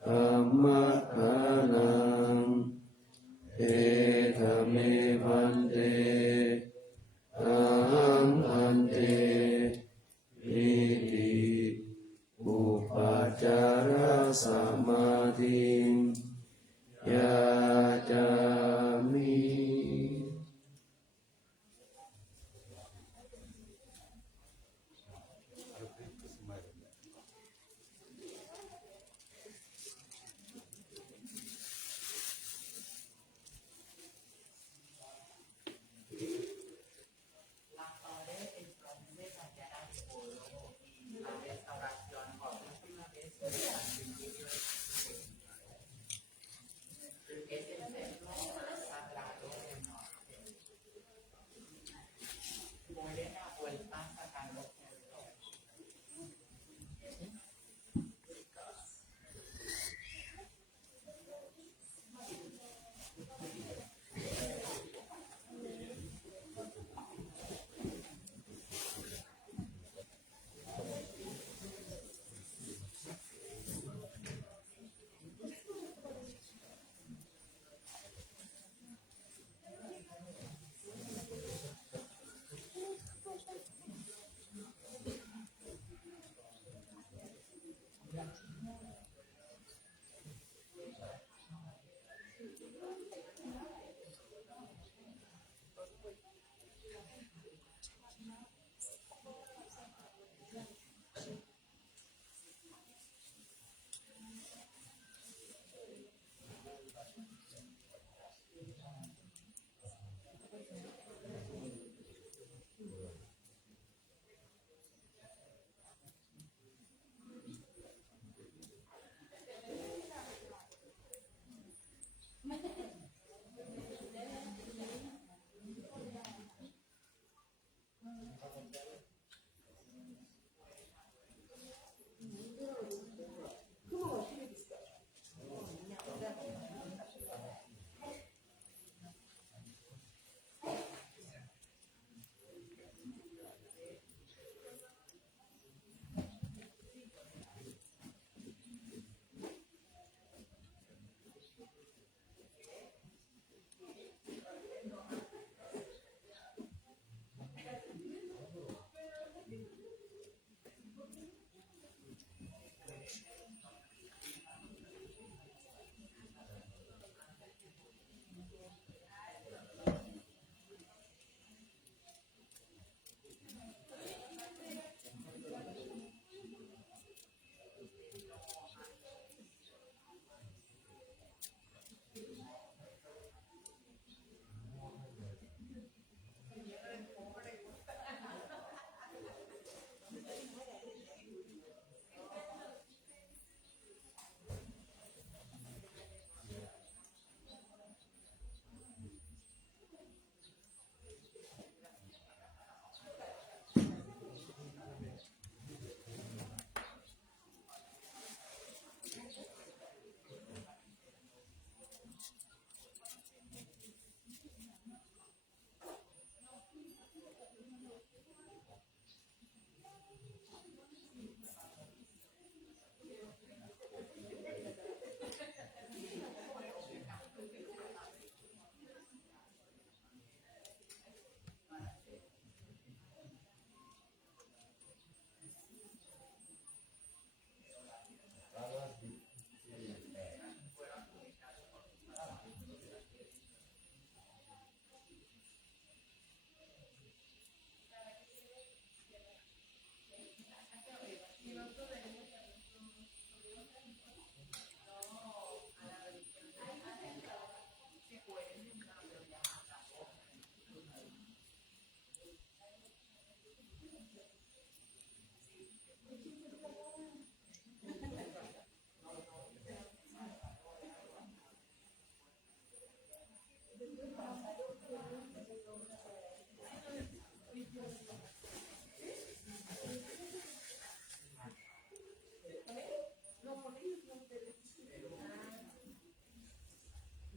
ธัมมัฏฐานังเอธเมพันเตอะหังพันเตอิติอุปจารสมาธิยาจามิ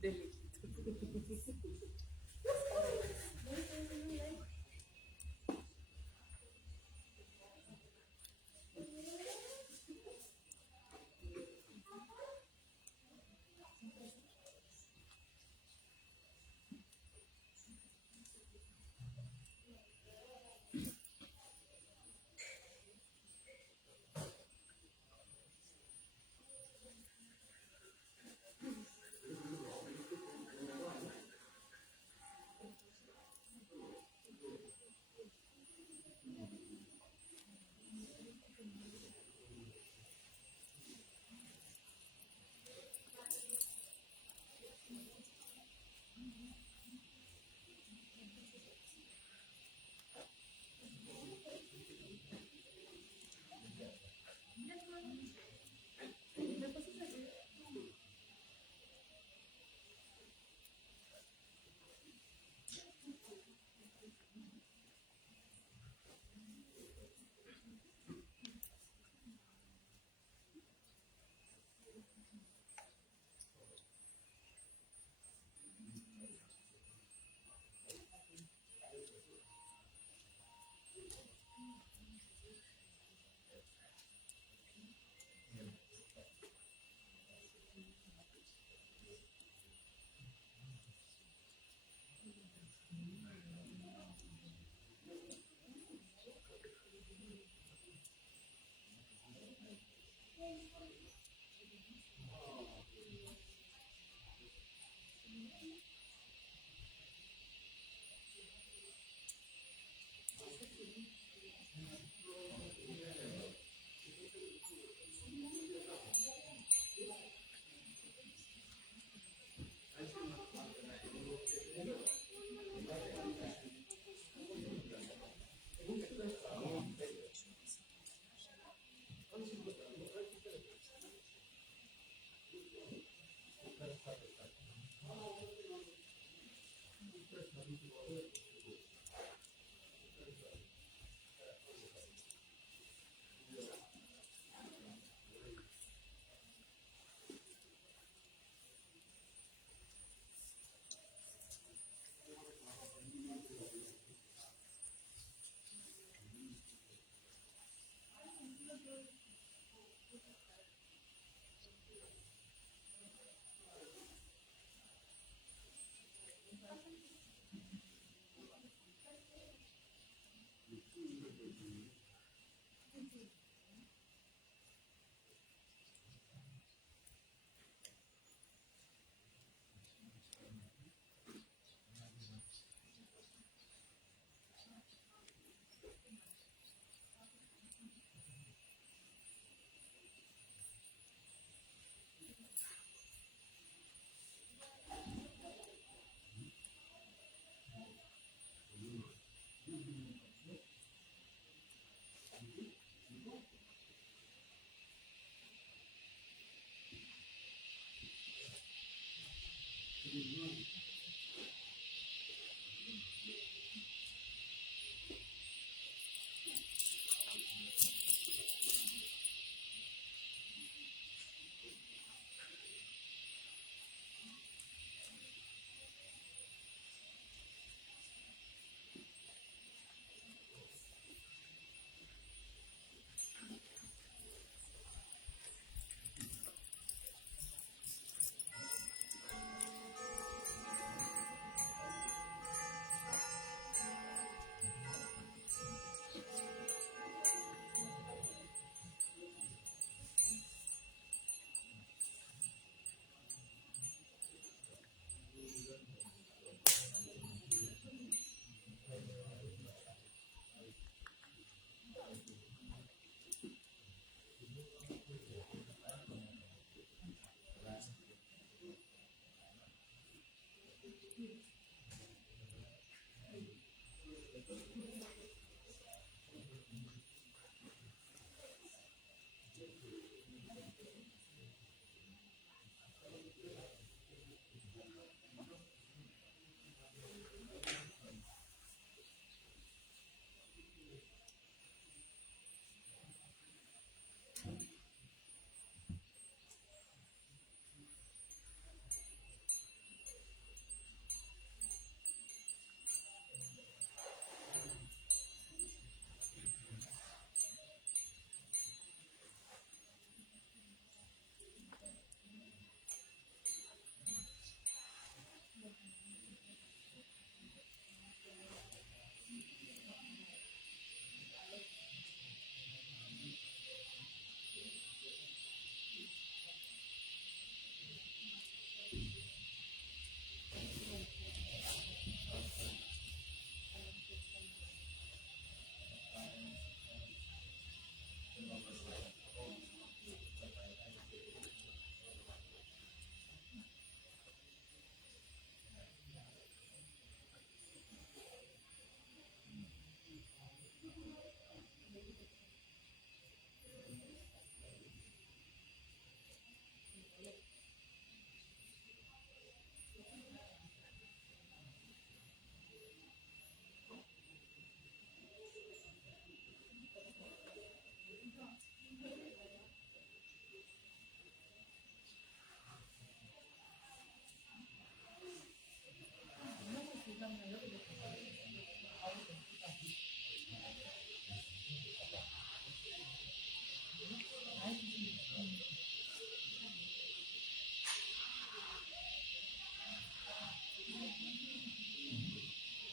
de lejito.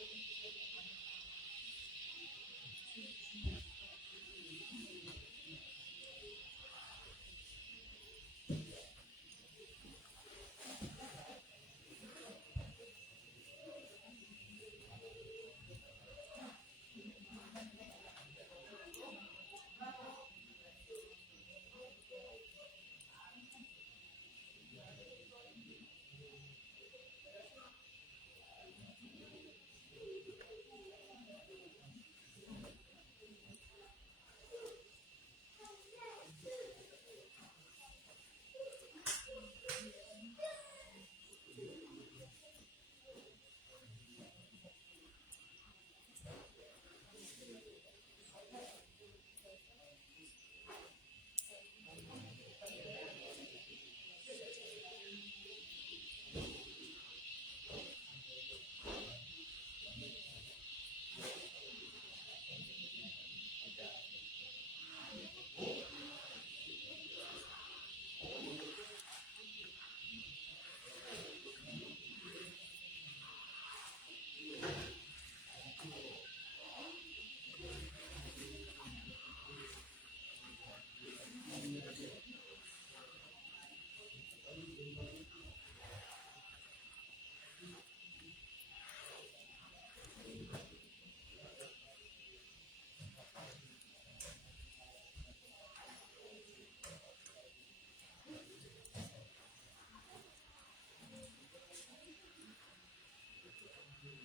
Thank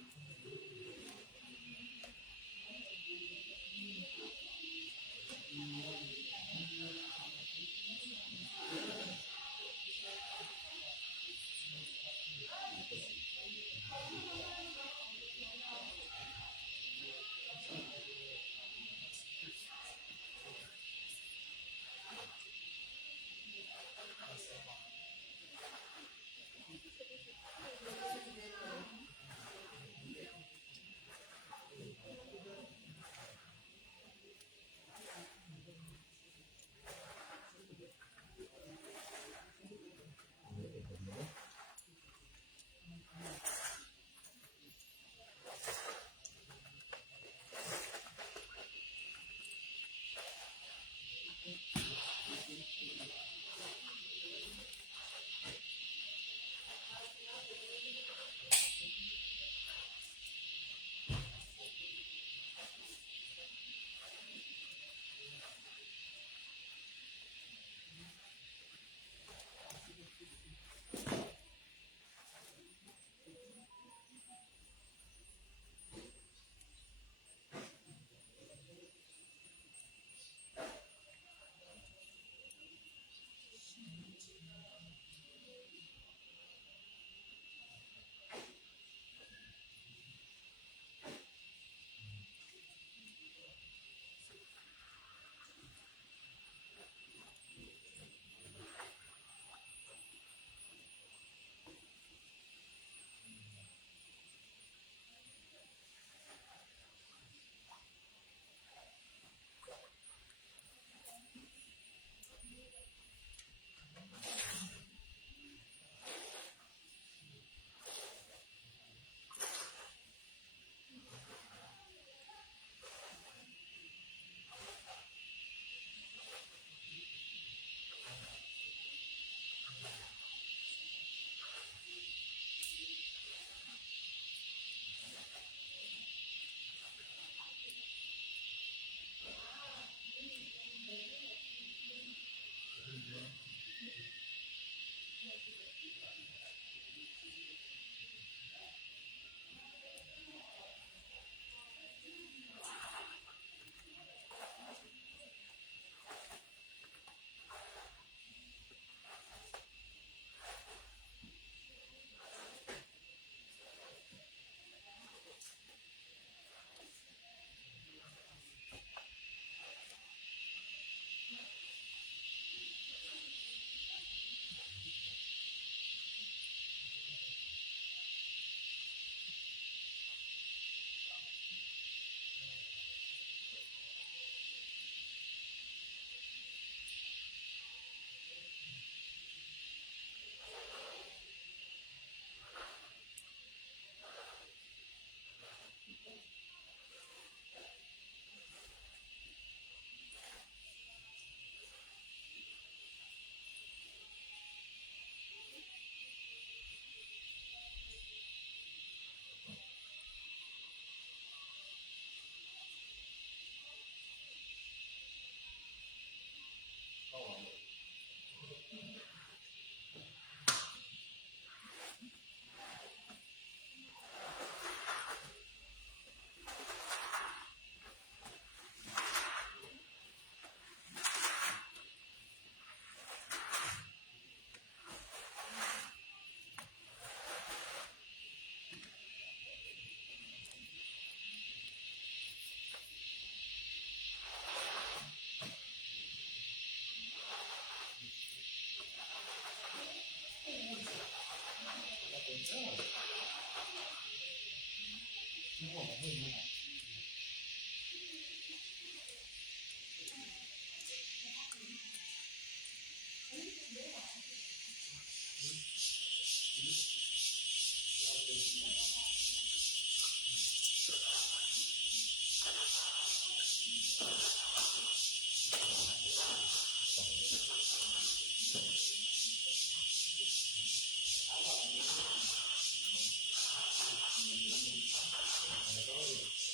you.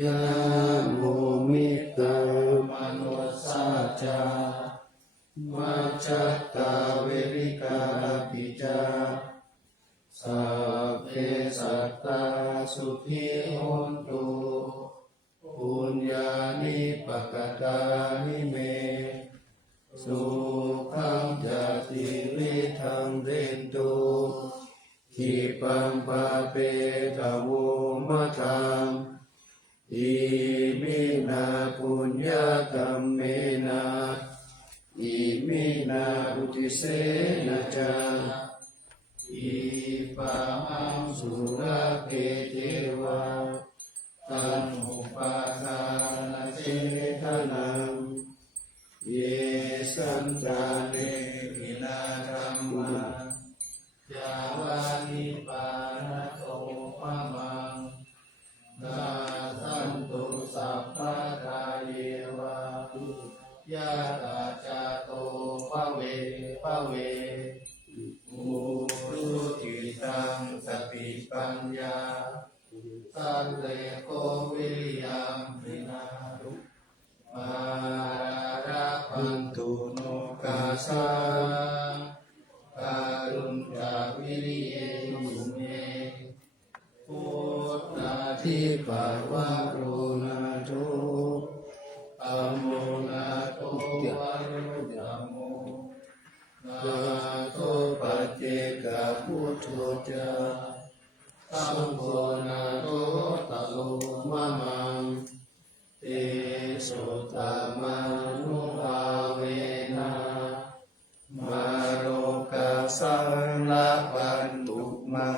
ยะโมมิตามนุสสาจามัจจตาเวริกาปิจาสัพเพสัตตาสุขีโหนตุปุญญานิปกตานิเมสุขังจติวิทังเรตุทิปัมปะเปตะโวมะทังอิมินาปุญญากรรมเมนะอิมินาอุติเสนะจาอิปัมังสุราเกเทวะตันอุปาทานเจตนังเยสันตาเนวินาธัมมาจาวานิปานโตปะมังนาสันตุสัพพะทาเยวะยะตาจาโตภะเวภะเวมุตุจิตังสติปัญญาสันเลโกวิริยัมปินามาราพันตุโนกาสาการุณจากวิริเยสุเมพุทธาทิปาวะโรนาโตอะโมนาโตวะโรธัมโมนาโตปัจเจกพุทโธจาสังโฆนาโตตะโลมะมังเตโสตามานุภาเวนะมาโรกัสสังละวันตุมา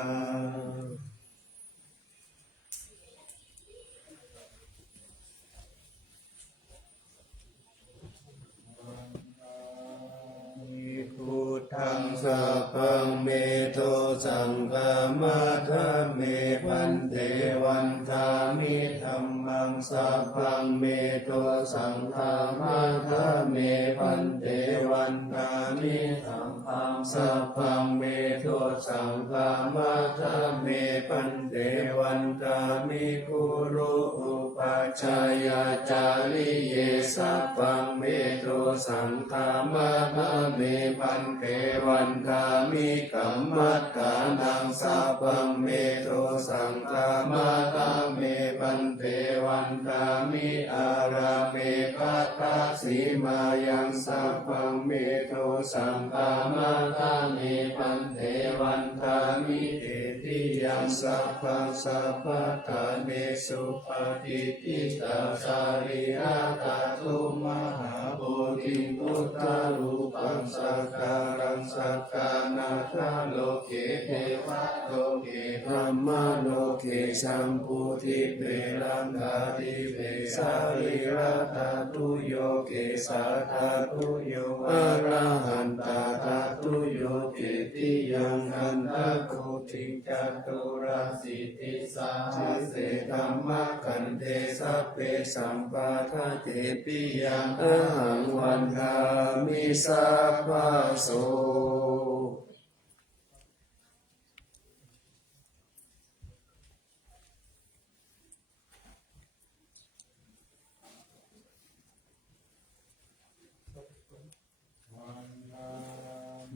พุทธังสัพพังเมโตสังฆมัทธเมพันเตวันทามิธัมมา งสัพพังเมโตสังฆามาทะเมพันเตวันตามิสัมพังสัพพังเมโตสังฆามาทะเมพันเตวันตามิกุรุอุปัชฌายาจาริเยสัพพังเมโตสังฆามาทะเมพันเตวันตามิกัมมัฏฐานังสัพพังเมโตสังฆามาทะเมพันเตวันตามิอาราเมปัตตาสีมายังสัพพังเมโตสังฆามาทะเมพันเตวันตามิเตติยังสัพพังสัพพะทาเนสุปฏิทิตาสาริอาตาตุมหาโพธิพุทธารูปังสักการังสักกานาทาโลเกเทวะโลเกธรรมโลเกสัมพุทิเปรังกาติเปสาริราตาตุโยเกสาตาตุโยอะระหันตาตาตุโยเกติยังอันตะโกติจัตุราสิทธิสาเสธัมมะกันเตสัพเพสัมปาทะเตปิยังอะหังวันทามิสัพพะโส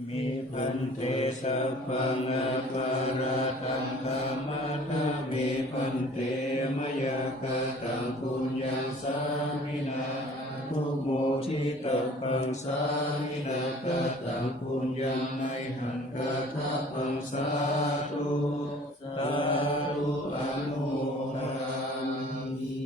มิพันเตสัพพังอาภาราตังธรรมะทะเมพันเตมยากตังปุญญังสามินาทุโมทิตปังสามินากตังปุญญังในหันกาทาปังสาธุสาธุอนุโมทนามิ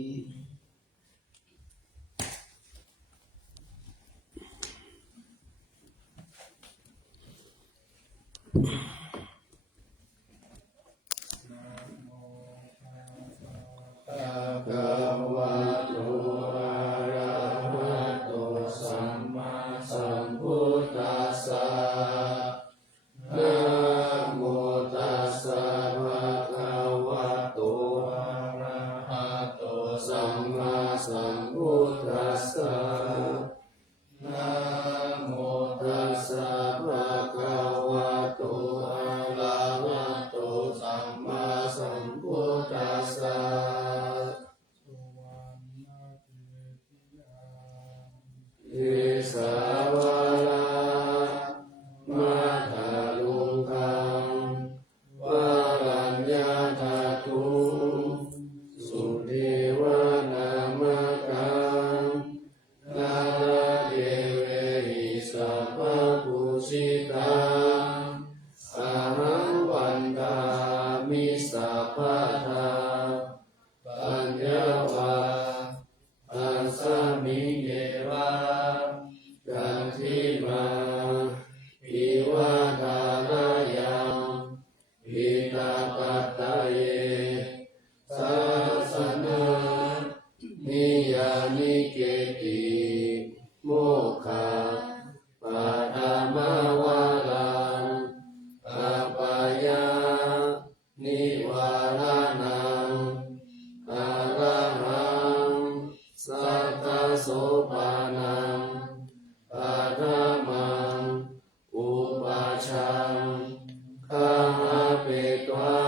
ภะคะวะโตอะระหะโตสัมมาสัมพุทธัสสะนะโมตัสสะภะคะวะโตอะระหะโตสัมมาสัมพุทธัสสะนะโมตัสสะภะคะวะโตอะระหะโตสัมมาสัมพุทธัสสะเอสาวาลามาทาลุงคังวารัญญาธาตุสุเทวานามกังนาเดเวหิสัพพปุสิตังอหังวันทามิสัพพะทาปัญญาวาอัสสมิเยวะกันทิมาปิวาทานายังปิตาปัตตะเยสัสนานิยานิเกติโมกขาปะธามาวาลังปัปปายานิวารานังอะระหังสัทธโสภานังปัฏฐามังอุปาชังคาหาเปตวา